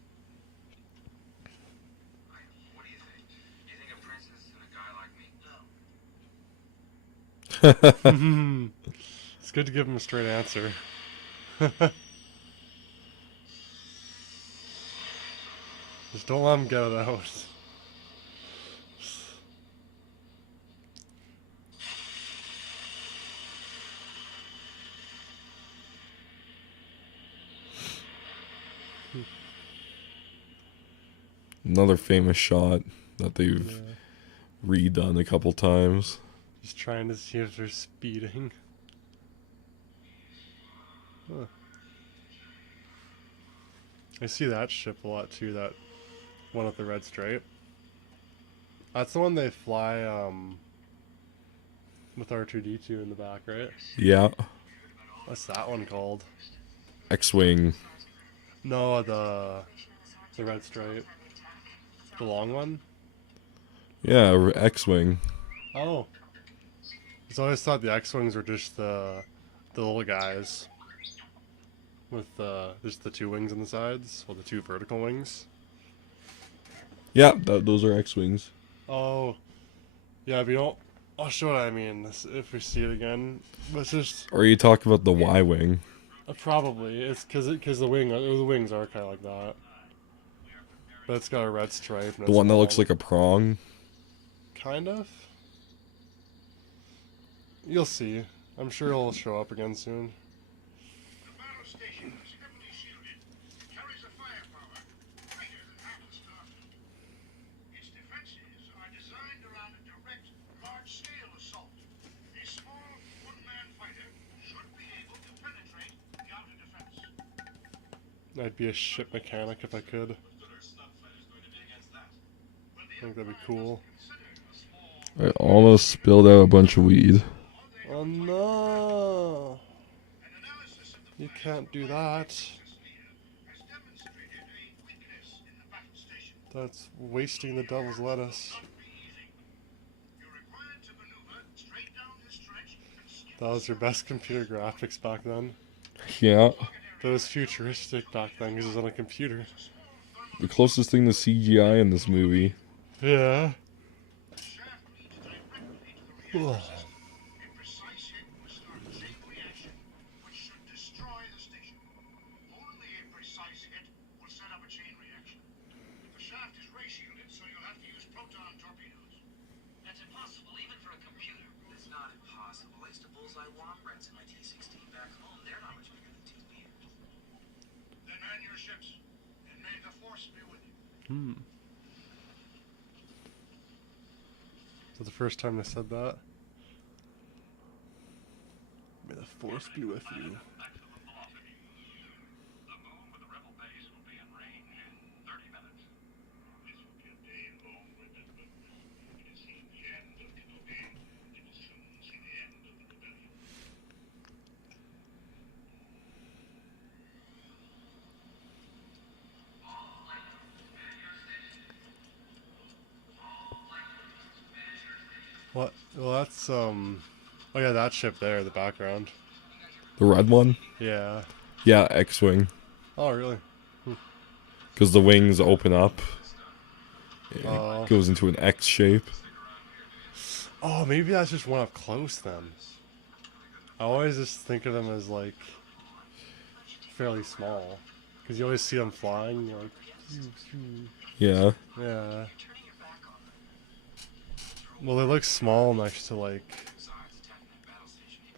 What do you think? You think a princess and a guy like me? No. It's good to give him a straight answer. Just don't let him get it out. Another famous shot that they've Yeah. redone a couple times. Just trying to see if they're speeding. Huh. I see that ship a lot too, that one with the red stripe. That's the one they fly with R2-D2 in the back, right? Yeah. What's that one called? X-Wing. No, the red stripe. The long one? Yeah, X-Wing. Oh. I always thought the X-Wings were just the little guys. With just the two wings on the sides. Well, the two vertical wings. Yeah, those are X-Wings. Oh. Yeah, but you don't... I'll show what I mean if we see it again. But it's just... Or you talk about the Y-Wing. Probably. It's because the wings are kind of like that. But it's got a red stripe. And The it's one that looks long. like a prong. Kind of. You'll see. I'm sure it'll show up again soon. The battle station is heavily shielded. It carries a firepower greater than half the Spartan. Its defenses are designed around a direct, large-scale assault. A small, one-man fighter should be able to penetrate the outer defense. I'd be a ship mechanic if I could. What good are slug fighters going to be against that? Well, I think that'd be cool. I almost spilled out a bunch of weed. Oh no! You can't do that. That's wasting the devil's lettuce. That was your best computer graphics back then. Yeah. That was futuristic back then because it was on a computer. The closest thing to CGI in this movie. Yeah. That's impossible, even for a computer. It's not impossible. I used to bullseye wombats in my T-16 back home. They're not much bigger than 2 meters. Then man your ships, and may the force be with you. Was the first time I said that? May the force be with you. Maximum velocity. The moon with the rebel base will be in range in 30 minutes. This will be a day long remembered. It has seen the end of Kenobi. It will soon see the end of the rebellion. What? Well, that's Oh yeah, that ship there, the background. The red one? Yeah. Yeah, X-Wing. Oh really? Because the wings open up. It Oh. goes into an X shape. Oh, maybe that's just one up close then. I always just think of them as like fairly small, because you always see them flying. You're like, Yeah. yeah. Well, they look small next to like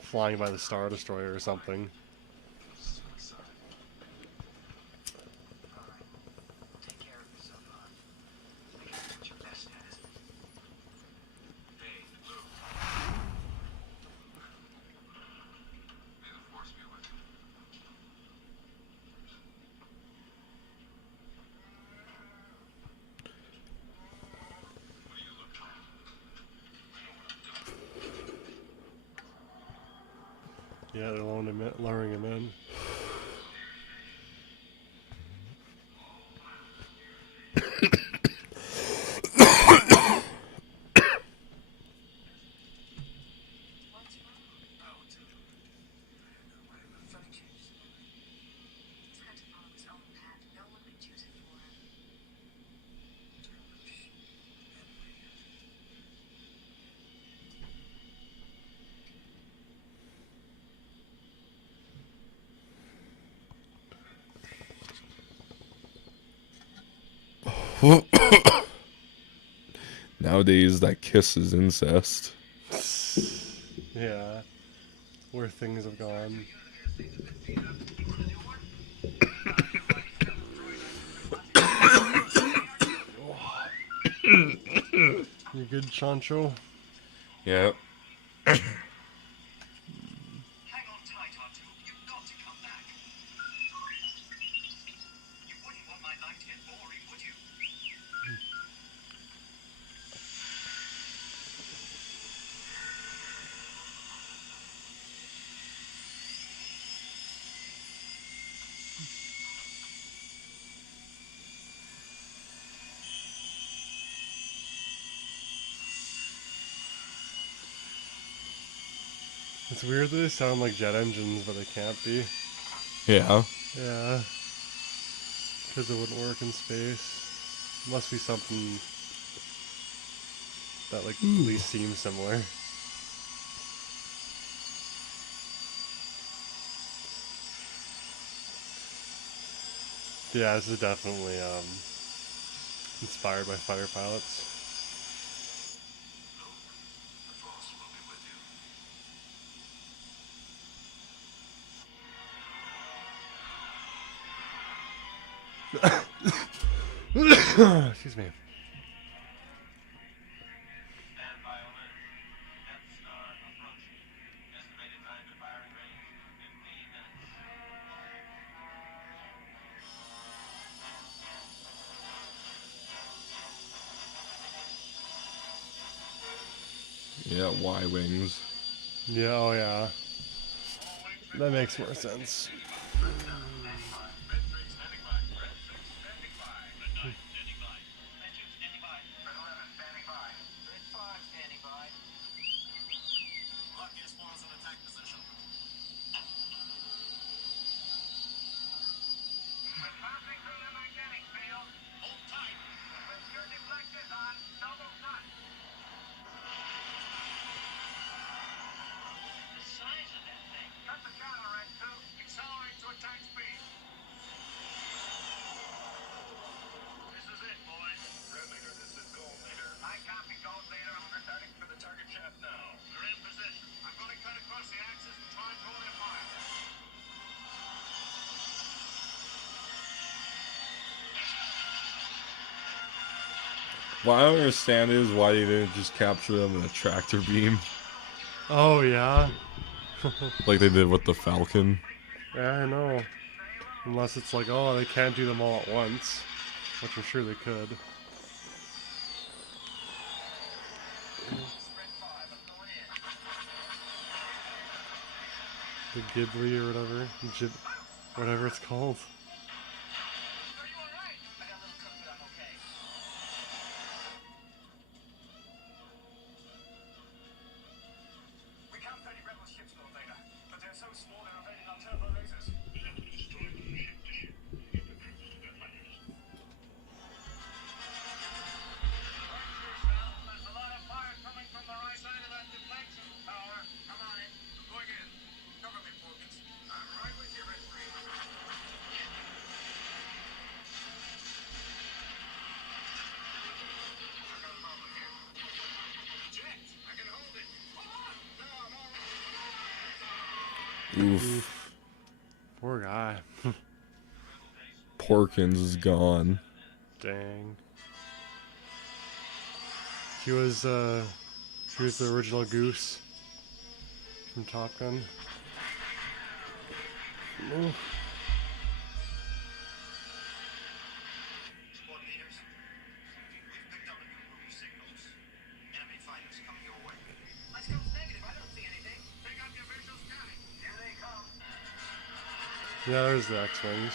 flying by the Star Destroyer or something. Take care of yourself, hon. I guess that's what you're best at, isn't it? Hey, Luke. May the force be with you. Yeah, they're luring him in. What's wrong? Oh, too. Funny changes in my life. He's got to follow his own path. No one can choose it for him. Nowadays, that kiss is incest. Yeah, where things have gone. You good, Chancho? Yep. Hang on tight, R2. You've got to come back. You wouldn't want my life to get boring, would you? It's weird that they sound like jet engines, but they can't be. Yeah. Yeah. Because it wouldn't work in space. Must be something that, like, at least seems similar. Yeah, this is definitely inspired by fighter pilots. The force will be with Excuse me. Stand by, alert. Death Star approaching. Estimated time to firing range, 15 minutes. Yeah, Y wings. Yeah, oh yeah. That makes more sense. What I don't understand is why they didn't just capture them in a tractor beam Oh yeah. like they did with the Falcon. Yeah, I know. Unless it's like, oh, they can't do them all at once. Which I'm sure they could. The Ghibli or whatever. Whatever it's called. Are you alright? I got a little cooked, but I'm okay. We can't any rebel ships, Lord Vader, but they're so small they're evading our turbo lasers. We have to destroy them ship to ship. Get the troops to their fighters. There's a lot of fire coming from the right side of that deflection tower. Come on in. Going in. Cover me, Porkins. I'm right with you, Red 3. I got a problem here. Eject! I can hold it. No, I'm all right. Oof. Poor guy. Porkins is gone. Dang. He was the original Goose from Top Gun. Oof. Squad leaders, we've picked up a new group of signals. Enemy fighters coming your way. My scope's negative. I don't see anything. Pick up your visuals, Johnny. Here they Yeah, there's the X-Wings.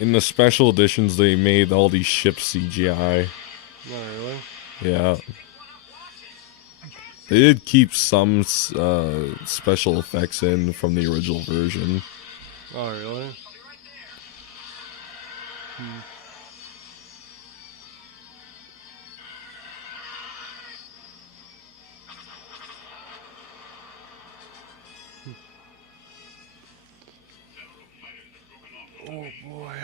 In the special editions, they made all these ships CGI. Oh, really? Yeah. They did keep some special effects in from the original version. Oh, really? Oh boy.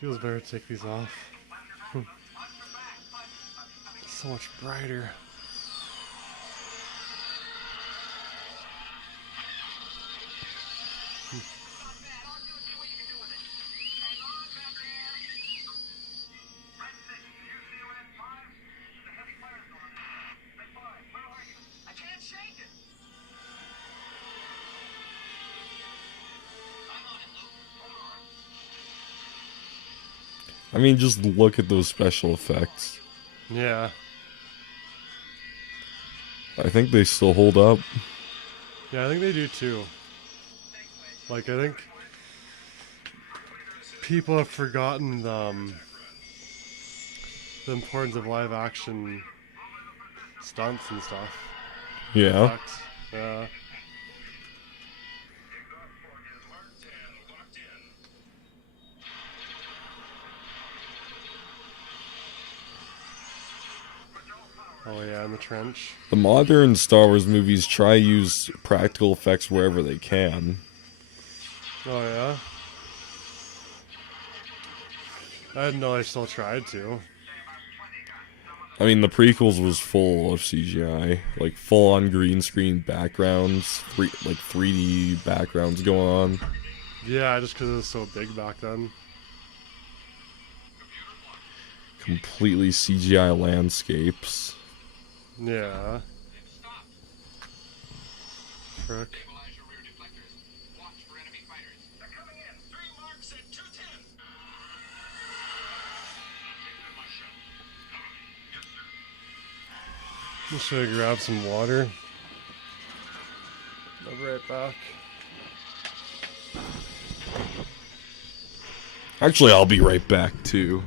Feels better to take these off. So much brighter. I can't shake it. I mean, just look at those special effects. Yeah. I think they still hold up. Yeah, I think they do too. Like, I think people have forgotten the importance of live action stunts and stuff. Yeah. Effects. Yeah. Oh yeah, in the trench. The modern Star Wars movies try to use practical effects wherever they can. Oh yeah. I didn't know they still tried to. I mean, the prequels was full of CGI, like full-on green screen backgrounds, like 3D backgrounds going on. Yeah, just because it was so big back then. Completely CGI landscapes. Yeah. Stop. Frick. Stabilize your rear deflectors. Watch for enemy fighters. They're coming in. 3 marks at 210. Just should grab some water. I'll be right back. Actually, I'll be right back too.